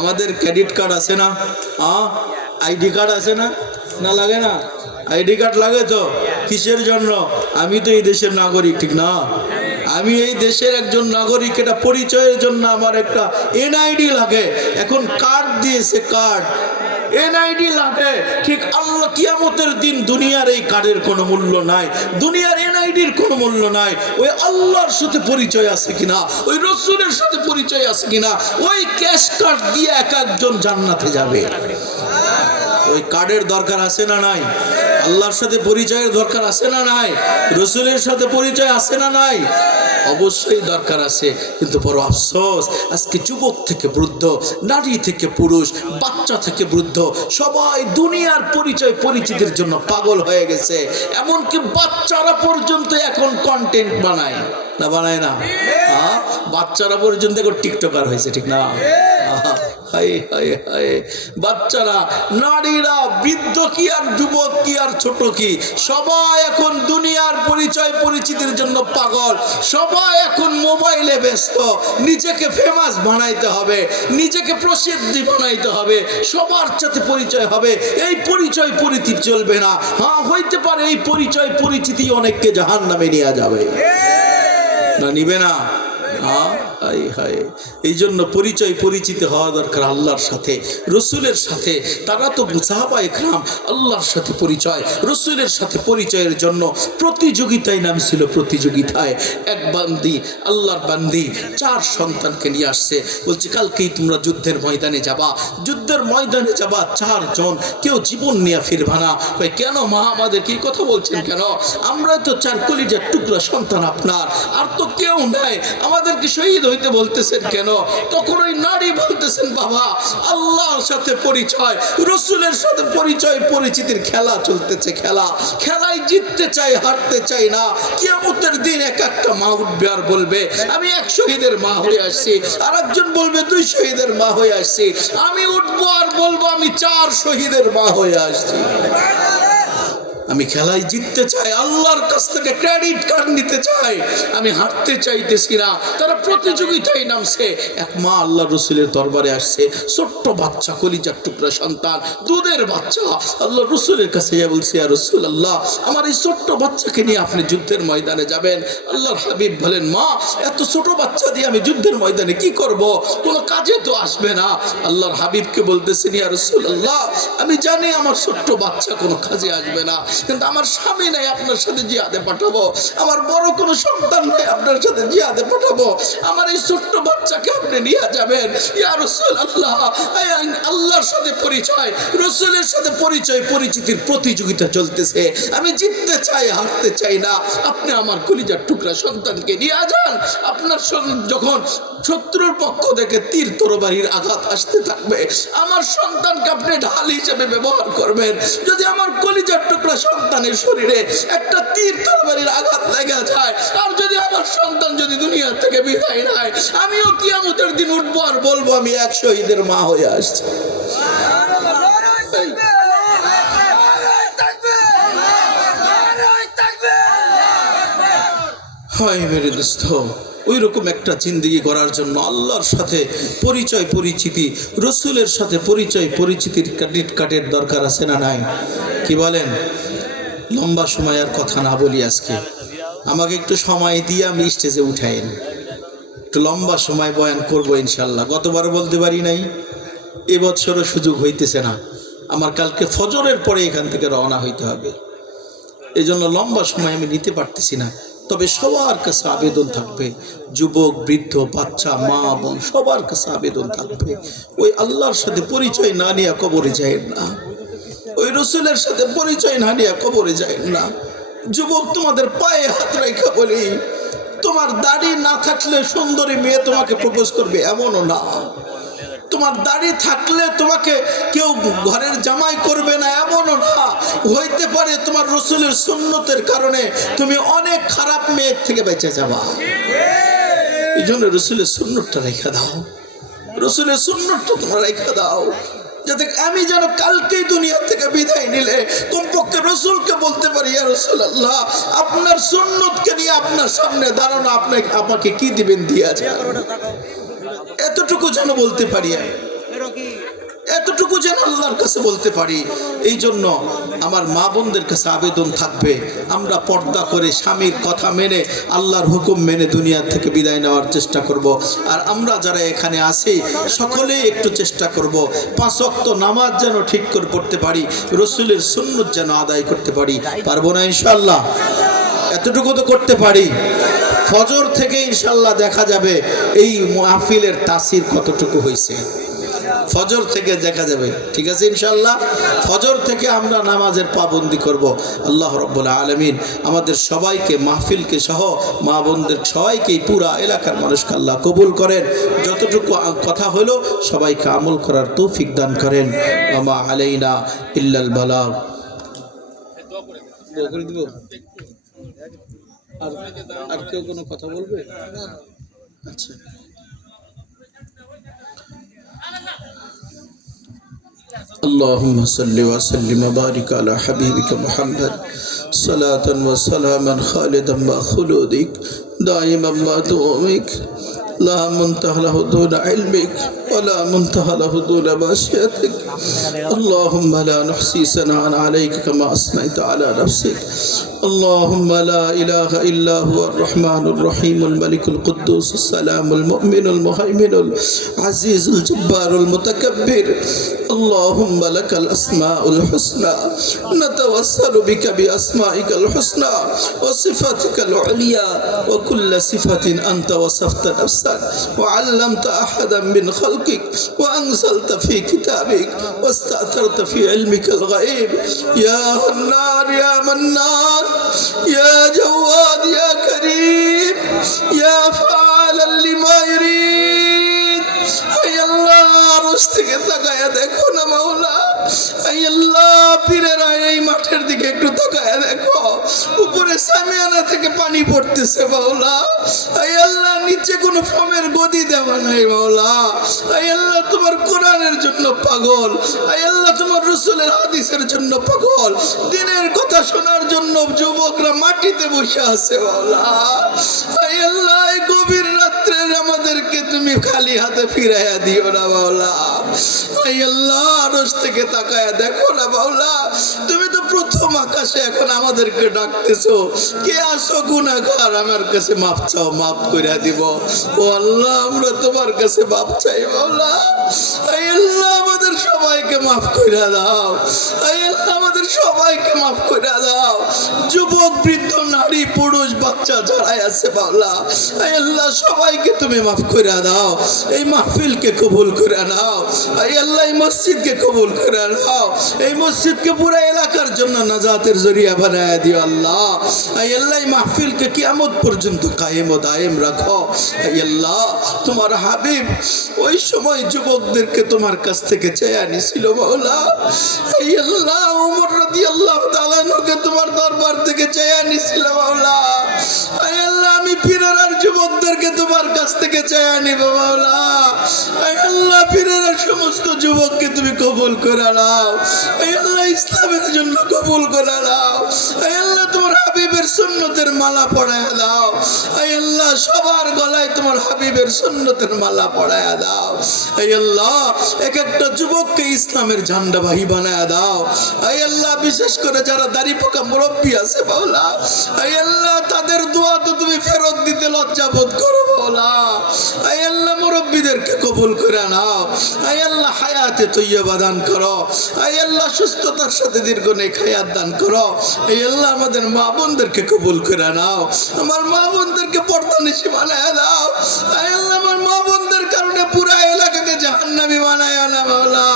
আমাদের ক্রেডিট কার্ড আছে না? আইডি কার্ড আছে না? না লাগে না? আইডি কার্ড লাগে তো কিসের জন্য? আমি তো এই দেশের নাগরিক, ঠিক না? আমি এই দেশের একজন নাগরিক, এটা পরিচয়ের জন্য আমার একটা এনআইডি লাগে। এখন কার্ড দিয়েছে, কার্ড এনআইডি লাগে। ঠিক আল্লাহ কিয়ামতের দিন দুনিয়ার এই কার্ডের কোনো মূল্য নাই, দুনিয়ার এনআইডির কোনো মূল্য নাই। ওই আল্লাহর সাথে পরিচয় আছে কিনা, ওই রসুলের সাথে পরিচয় আছে কিনা, ওই ক্যাশ কার্ড দিয়ে এক একজন জান্নাতে যাবে। ওই কার্ডের দরকার আছে না নাই? আল্লাহর সাথে পরিচয়ের দরকার আছে না নাই? রসুলের সাথে পরিচয় আছে না নাই? অবশ্যই দরকার আছে। কিন্তু বড় আফসোস, আজকে যুবক থেকে বৃদ্ধ, নারী থেকে পুরুষ, বাচ্চা থেকে বৃদ্ধ, সবাই দুনিয়ার পরিচয় পরিচিতির জন্য পাগল হয়ে গেছে। এমনকি বাচ্চারা পর্যন্ত এখন কন্টেন্ট বানায়, না বানায় না? বাচ্চারা পর্যন্ত এখন টিকটকার হয়েছে, ঠিক না? হায় হায় হায়, বাচ্চারা, নারীরা, বৃদ্ধ কি আর যুবক কি আর ছোট কি, সবাই এখন দুনিয়ার পরিচয় পরিচিতির জন্য পাগল। সবাই এখন মোবাইলে ব্যস্ত, নিজেকে ফেমাস বানাইতে হবে, নিজেকে প্রসিদ্ধি বানাইতে হবে, সবার সাথে পরিচয় হবে। এই পরিচয় পরিচিতি চলবে না। হ্যাঁ, হইতে পারে এই পরিচয় পরিচিতি অনেককে জাহান্নামে নিয়ে যাবে, না নিবে না? এই জন্য পরিচয় পরিচিতি হওয়া দরকার আল্লাহর সাথে, রসুলের সাথে। তারা তো সাহাবা ইকরাম আল্লাহর সাথে পরিচয়, রসুলের সাথে পরিচয়ের জন্য প্রতিযোগিতায় নামছিল। প্রতিযোগিতায় এক বান্দি, আল্লাহর বান্দি, 4 সন্তানকে নিয়ে আসছে। বলছে কালকেই তোমরা যুদ্ধের ময়দানে যাবা, যুদ্ধের ময়দানে যাবা 4 জন, কেউ জীবন নিয়ে ফিরবা না। ভাই কেন মা আমাদের কি কথা বলছেন কেন? আমরা তো 4 কলিজার টুকরা সন্তান আপনার, আর তো কেউ নাই, আমাদেরকে শহীদ হইতে বলতেছেন কেন? তখন ওই নারী বলতেছেন বাবা আল্লাহর সাথে পরিচয়, রসুলের সাথে পরিচয় পরিচিতির খেলা চলতেছে, খেলায় জিততে চাই, হারতে চাই না। কিয়ামতের দিন এক একটা মা উঠবে আর বলবে আমি 1 শহীদের মা হয়ে আসছি, আর একজন বলবে 2 শহীদের মা হয়ে আসছি। আমি উঠবো আর বলবো আমি 4 শহীদের মা হয়ে আসছি। আমি খেলায় জিততে চাই, আল্লাহর কাছ থেকে ক্রেডিট কার্ড নিতে চাই, আমি হারতে চাইতেছি না। তারা প্রতিযোগিতায় নামছে। এক মা আল্লাহ রসুলের দরবারে আসছে, ছোট্ট বাচ্চা, কলিজার টুকরা সন্তান, দুধের বাচ্চা। আল্লাহ রসুলের কাছে বলছে ইয়া রাসূলুল্লাহ, আমার এই ছোট্ট বাচ্চাকে নিয়ে আপনি যুদ্ধের ময়দানে যাবেন। আল্লাহর হাবিব বলেন মা এত ছোট বাচ্চা দিয়ে আমি যুদ্ধের ময়দানে কি করব? কোনো কাজে তো আসবে না। আল্লাহর হাবিবকে বলতেছেন ইয়া রাসূলুল্লাহ, আমি জানি আমার ছোট্ট বাচ্চা কোনো কাজে আসবে না, কিন্তু আমার স্বামী নাই আপনার সাথে জিহাদে পাঠাবো, আমার বড় কোনো সন্তান নাই আপনার সাথে জিহাদে পাঠাবো, আমার এই ছোট্ট বাচ্চাকে আপনি নিয়ে যাবেন। ইয়া রাসূলুল্লাহ, আল্লাহর সাথে পরিচয়, রসুলের সাথে পরিচয় পরিচিতির প্রতিযোগিতা চলতেছে, আমি জিততে চাই, হারতে চাই না। আপনি আমার কলিজার টুকরা সন্তানকে নিয়ে যান। আপনার যখন শত্রুর পক্ষ থেকে তীর তরবারির আঘাত আসতে থাকবে, আমার সন্তানকে আপনি ঢাল হিসেবে ব্যবহার করবেন। যদি আমার কলিজার টুকরা সন্তানের শরীরে একটা তীর তরবারির আঘাত লেগে যায়, আর যদি আমার সন্তান যদি দুনিয়া থেকে বিদায় নেয়, আমিও কিয়ামতের দিন উঠবো আর বলবো আমি 1 শহীদের মা হয়ে আসছি। হয় মেরে দোস্ত, ওই রকম একটা জিন্দেগি গড়ার জন্য আল্লাহর সাথে পরিচয় পরিচিতি, রসুলের সাথে পরিচয় পরিচিতির ক্রেডিট কার্ডের দরকার আছে না নাই? কি বলেন? লম্বা সময় আর কথা না বলি, আজকে আমাকে একটু সময় দিয়ে আমি স্টেজে উঠাইন, একটু লম্বা সময় বয়ান করবো ইনশাল্লাহ। গতবার বলতে পারি নাই, এবছরও সুযোগ হইতেছে না। আমার কালকে ফজরের পরে এখান থেকে রওনা হইতে হবে, এই জন্য লম্বা সময় আমি নিতে পারতেছি না। তবে সবার কাছে আবেদন থাকবে, যুবক, বৃদ্ধ, বাচ্চা, মা, বোন, সবার কাছে আবেদন থাকবে, ওই আল্লাহর সাথে পরিচয় না নিয়ে কবরে যায় না, ওই রসুলের সাথে পরিচয় না নিয়ে কবরে যায় না। যুবক, তোমাদের পায়ে হাত রেখে বলি, তোমার দাড়ি না থাকলে সুন্দরী মেয়ে তোমাকে প্রপোজ করবে এমনও না, তোমার দাড়ি থাকলে তোমাকে কেউ ঘরের জামাই করবে না এমনও না। হইতে পারে তোমার রসুলের সুন্নতের কারণে তুমি অনেক খারাপ মেয়ের থেকে বেঁচে যাবা। এই জন্য রসুলের সুন্নতটা রেখে দাও, রসুলের সুন্নতটা তোমরা রেখে দাও, যাতে আমি যেন কালকেই দুনিয়া থেকে বিদায় নিলে কমপক্ষে রসুলকে বলতে পারি ইয়া রাসূলুল্লাহ, আপনার সুন্নতকে নিয়ে আপনার সামনে দাঁড়ানো, আপনাকে আমাকে কি দিবেন দিয়া যায়, এতটুকু যেন বলতে পারি। এতটুকু এতটুকু যেন আল্লাহর কাছে বলতে পারি। এই জন্য আমার মা বোনদের কাছে আবেদন থাকবে, আমরা পর্দা করে স্বামীর কথা মেনে আল্লাহর হুকুম মেনে দুনিয়া থেকে বিদায় নেওয়ার চেষ্টা করব। আর আমরা যারা এখানে আছি সকলেই একটু চেষ্টা করব 5 ওয়াক্ত নামাজ যেন ঠিক করে পড়তে পারি, রসুলের সুন্নত যেন আদায় করতে পারি। পারবো না ইনশাআল্লাহ? এতটুকু তো করতে পারি। ফজর থেকে ইনশাআল্লাহ দেখা যাবে এই মাহফিলের তাসির কতটুকু হয়েছে, ফজর থেকে দেখা যাবে। ঠিক আছে ইনশাআল্লাহ? ফজর থেকে আমরা নামাজের পাবন্দি করব। আল্লাহ রাব্বুল আলামিন আমাদের সবাইকে, মাহফিলকে সহ মা বোনদের সবাইকেই, পুরা এলাকার মানুষকে আল্লাহ কবুল করেন। যতটুকু কথা হলো সবাইকে আমল করার তৌফিক দান করেন। ওয়া মা আলাইনা ইল্লাল বালাগ। আর কেউ কোনো কথা বলবে? আচ্ছা, اللهم صل وسلم وبارك على حبيبك محمد صلاة وسلاما خالدا مع خلودك دائما مع دوامك لا منتهى له دون علمك ولا منتهى له دون مشيئتك. اللهم لا نحصي ثناء عليك كما أثنيت على نفسك. اللهم لا إله إلا هو الرحمن الرحيم الملك القدوس السلام المؤمن المهيمن العزيز الجبار المتكبر. اللهم لك الأسماء الحسنى نتوسل بك بأسمائك الحسنى وصفاتك العليا وكل صفة أنت وصفت نفسك وعلمت أحدا من خلقك وأنزلت في كتابك واستأثرت في علمك الغيب. يا منان يا منان يا جواد يا كريم يا فعالا لما يريد. أي الله রস্তিকে তাকায়া দেখো না মাওলা। আই আল্লাহ, পীরেরা এই মাঠের দিকে একটু তাকায়া দেখো, উপরে সামিয়ানা থেকে পানি পড়তেছে মাওলা। আই আল্লাহ, নিচে কোনো ফমের গদি দেওয়া নাই মাওলা। আই আল্লাহ, তোমার কোরআনের জন্য পাগল। আই আল্লাহ, তোমার রাসূলের হাদিসের জন্য পাগল। দিনের কথা শোনার জন্য যুবকরা মাটিতে বসে আছে মাওলা। আই আল্লাহ, এই গভীর রাত্রে আমাদেরকে তুমি খালি হাতে ফিরাইয়া দিও না মাওলা। আই আল্লাহ, আরশ থেকে তাকায়া দেখো না মাওলা। তুমি তো প্রথম আকাশে এখন আমাদেরকে ডাকতেছো, কে আসো গুনাহগার, আমার কাছে মাফ চাও, মাফ কইরা দিব। ও আল্লাহ, আমরা তোমার কাছে মাফ চাই মাওলা। আই আল্লাহ, আমাদের সবাইকে মাফ কইরা দাও। আই আল্লাহ, আমাদের সবাইকে মাফ কইরা দাও। যুবক, বৃদ্ধ, নারী, পুরুষ, বাচ্চা যারাই আছে মাওলা, আই আল্লাহ, সবাইকে তুমি মাফ কইরা দাও। এই মাহফিলকে কবুল করে নাও। আই আল্লাহ, এই মসজিদকে কবুল করে নাও। এই মসজিদকে পুরো এলাকার জন্য নাজাতের জরিয়া বানায় দিও আল্লাহ। আই আল্লাহ, এই মাহফিলকে কিয়ামত পর্যন্ত কায়েম ও দায়েম রাখো। আই আল্লাহ, তোমার হাবিব ওই সময় যুবকদেরকে তোমার কাছ থেকে চেয়ে আনিছিল মাওলা। আই আল্লাহ, ওমর রাদিয়াল্লাহু তাআলা আনহুকে তোমার দরবার থেকে চেয়ে আনিছিল মাওলা। আই আল্লাহ, আমি পীরের আর যুবকদেরকে তোমার কাছ থেকে চেয়ে আনিব মাওলা। আই আল্লাহ, পীরের সমস্ত যুবককে তুমি কবুল করে নাও। আই আল্লাহ, ইসলামের জন্য কবুল করে নাও। আই আল্লাহ, তোমার হাবিবের সুন্নতের মালা পরায়া দাও। আই আল্লাহ, সবার গলায় তোমার হাবিবের সুন্নতের মালা পরায়া দাও। আই আল্লাহ, এক একটা যুবককে ইসলামের ঝান্ডাবাহী বানায়া দাও। আই আল্লাহ, বিশেষ করে যারা দাড়ি পোকা মুরব্বী আছে মাওলা, আই আল্লাহ, তাদের দোয়া তো তুমি ফেরত দিতে লজ্জা বোধ করো মাওলা। আই আল্লাহ, মুরব্বীদেরকে কবুল করে নাও। আই আল্লাহ, হায়াতে তৈয়বা দান করো। আই আল্লাহ, সুস্থতার সাথে দীর্ঘ নেক হায়াত দান করো। আই আল্লাহ, আমাদের মা বোনদেরকে কবুল করে নাও। আমার মা বোনদেরকে পর্দানিশী বানায় দাও। আই আল্লাহ, আমার মা বোনদের কারণে পুরো এলাকাকে জাহান্নামী বানায় না মাওলা।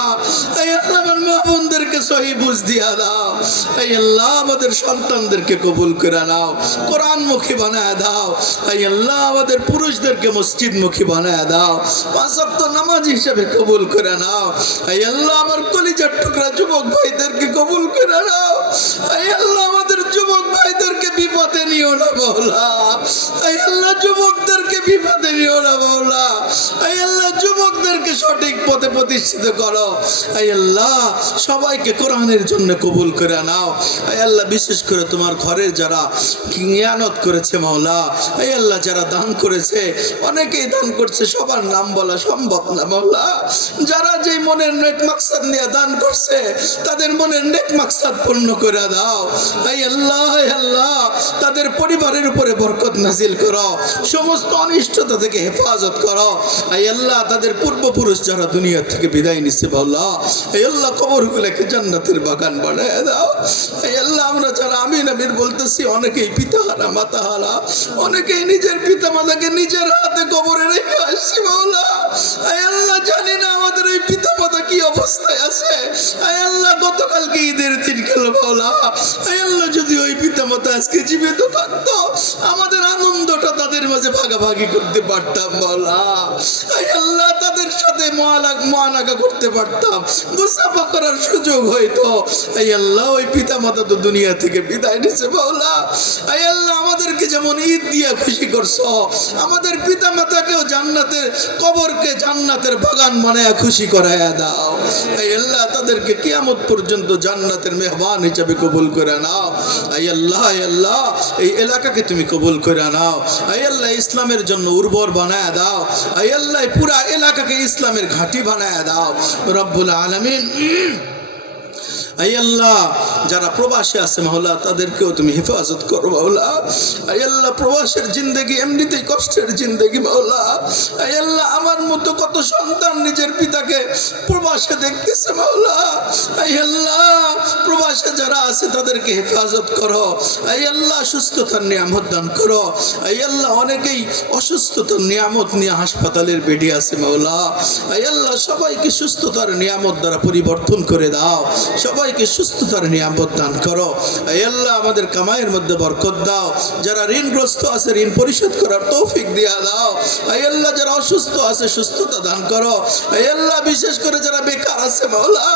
আই আল্লাহ, আমার মা বোনদেরকে সহি বুঝ দিয়া দাও। আই আল্লাহ, আমাদের সন্তানদেরকে কবুল করে নাও, কোরআনমুখী বানায় দাও। আই আল্লাহ, আমাদের পুরুষদেরকে মসজিদমুখী বানায় দাও, 5 ওয়াক্ত নামাজ হিসেবে কবুল করে নাও। আই আল্লাহ, আমার কলিজার টুকরা যুবক ভাইদেরকে কবুল করে নাও। আই আল্লাহ, আমাদের যুবক ভাইদেরকে বিপদে নিও না মাওলা। আয় আল্লাহ যুবকদেরকে বিপদে নিও না মাওলা। আয় আল্লাহ যুবকদেরকে সঠিক পথে প্রতিষ্ঠিত করো। আয় আল্লাহ সবাইকে কোরআনের জন্য কবুল করে নাও। আয় আল্লাহ বিশেষ করে তোমার ঘরের যারা কিয়ানত করেছে মাওলা, আয় আল্লাহ যারা দান করেছে, অনেকেই দান করছে, সবার নাম বলা সম্ভব না মাওলা। যারা যেই মনের নেক মাকসাদ নিয়ে দান করছে তাদের মনের নেক মাকসাদ পূর্ণ করে দাও। আয় আল্লাহ তাদের পরিবারের উপরে বরকত নাজিল করো, সমস্ত অনিষ্টতা থেকে হেফাজত করো। আয় আল্লাহ তাদের পূর্বপুরুষ যারা দুনিয়া থেকে বিদায় নিচ্ছে মাওলা, আয় আল্লাহ কবরগুলোকে জান্নাতের বাগান বানায় দাও। আয় আল্লাহ আমরা যারা আমিন আমিন বলতেছি, অনেকেই পিতাহারা মাতাহারা, অনেকেই নিজের পিতা মাতাকে নিজের হাতে কবরে রেখে আসছি মাওলা। আয় আল্লাহ জানি না আমাদের এই পিতা মাতা কি অবস্থায় আছে। আয় আল্লাহ গতকালকে ঈদের দিন গেল মাওলা। আয় আল্লাহ যদি ওই পিতা মাতা আজকে জীবিত থাকতো, আমাদের আনন্দটা তাদের মাঝে ভাগাভাগি করতে পারতাম মাওলা। আয় আল্লাহ তাদের সাথে মুআনাকা করতে পারতাম, মুসাফা করার সুযোগ হইতো। আয় আল্লাহ ওই পিতা মাতা তো দুনিয়া থেকে বিদায় নিছে মাওলা। আয় আল্লাহ আমাদেরকে যেমন ঈদ দিয়ে খুশি করছো, আমাদের পিতা মাতাকেও জান্নাতের কবরকে জান্নাতের বাগান বানায়া খুশি করায়া দাও। আয় আল্লাহ তাদেরকে কিয়ামত পর্যন্ত জান্নাতের মেহমান হিসেবে কবুল করে নাও। আয় আল্লাহ এই এলাকাকে তুমি কবুল করে নাও। আয় আল্লাহ ইসলামের জন্য উর্বর বানায়া দাও। আয় আল্লাহ পুরা এলাকাকে ইসলামের ঘাঁটি বানায়া দাও রব্বুল আলামিন। আয় আল্লাহ যারা প্রবাসী আছে মাওলা, তাদেরকেও তুমি হেফাজত করো মাওলা। আয় আল্লাহ প্রবাসের জিন্দেগি এমনিতেই কষ্টের জিন্দেগি মাওলা। আয় আল্লাহ আমার মতো কত সন্তান নিজের পিতাকে প্রবাসে দেখতেছে মাওলা। আয় আল্লাহ প্রবাসে যারা আছে তাদেরকে হেফাজত করো। আয় আল্লাহ সুস্থতার নিয়ামত দান করো। আয় আল্লাহ অনেকেই অসুস্থতার নিয়ামত নিয়ে হাসপাতালের বেডে আছে মাওলা। আয় আল্লাহ সবাইকে সুস্থতার নিয়ামত দ্বারা পরিবর্তন করে দাও, সবাইকে সুস্থতার নিয়ামত দান করো। আয় আল্লাহ আমাদের কামাইয়ের মধ্যে বরকত দাও। যারা ঋণগ্রস্ত আছে ঋণ পরিশোধ করার তৌফিক দিয়া দাও। আয় আল্লাহ যারা অসুস্থ আছে সুস্থতা দান করো। আয় আল্লাহ বিশেষ করে যারা বেকার আছে মাওলা,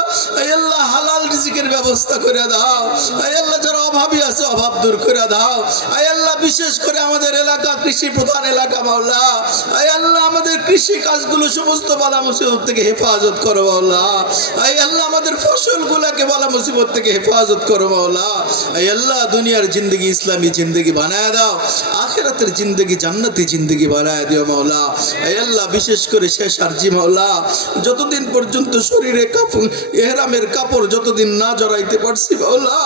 আয় আল্লাহ হালাল রিজিকের ব্যবস্থা করে দাও। আয় আল্লাহ যারা অভাবী আছে অভাব দূর করে দাও। আয় আল্লাহ বিশেষ করে আমাদের এলাকা কৃষি প্রধান এলাকা মাওলা, আয় আল্লাহ আমাদের কৃষি কাজগুলো সমস্ত বালা মুসিবত থেকে হেফাজত করো মাওলা। আয় আল্লাহ আমাদের ফসলগুলোকে বালা মুসিবত থেকে হেফাজত করো মাওলা। আয় আল্লাহ দুনিয়ার জিন্দগি ইসলামী জিন্দগি বানায় দাও, আখিরাতের জিন্দগি জান্নাতি জিন্দগি বানায় দিও মাওলা। আয় আল্লাহ বিশেষ করে শেষ আরজি মাওলা, যতদিন পর্যন্ত শরীরে ইহরামের কাপড় যতদিন না জড়াইতে পারছি মাওলা,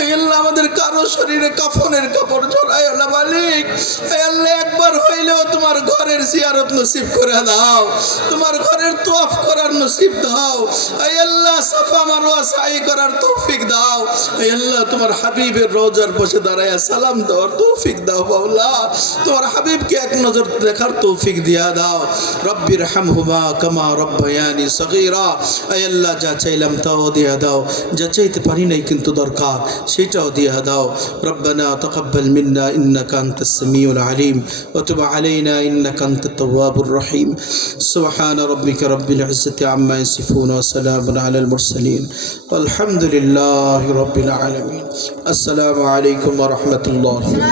আয় আল্লাহ আমাদের কারো শরীরে কাফনের কাপড় জড়ায় না মালিক। আয় আল্লাহ একবার হইলেও তোমার ঘরের জিয়ারত নসিব করে দাও, তোমার ঘরের তওয়াফ করার নসিব দাও। আয় আল্লাহ সাফা মারওয়া সাই করার তৌফিক দাও। আয় আল্লাহ তোমার হাবিবের রওজার পাশে দাঁড়ায়া সালাম দেওয়ার তৌফিক দাও মাওলা। তোমার হাবিবকে এক নজর দেখার তৌফিক দিয়া দাও। রব্বির হামহুমা কামা রব্বায়ানি সগীরা। আয় আল্লাহ যা চাইলাম তাও দিয়া দাও, যা চাইতে পারি নাই কিন্তু দরকার সেটাও দিয়া দাও। রব্বানা তাকাব্বাল মিন্না ইন্নাকা আনতাস সামিউল আলিম ওয়া তুব আলাইনা ইন্নাকা আনতাত তাওয়াবুর রহিম। সুবহান রাব্বিকা রাব্বিল ইজ্জাতি আম্মা ইয়াসিফুন ওয়া সালামুন আলাল মুরসালিন আলহামদুলিল্লাহি রাব্বিল আলামিন। আসসালামু আলাইকুম ওয়া রাহমাতুল্লাহি ওয়া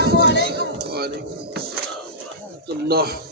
বারাকাতুহু।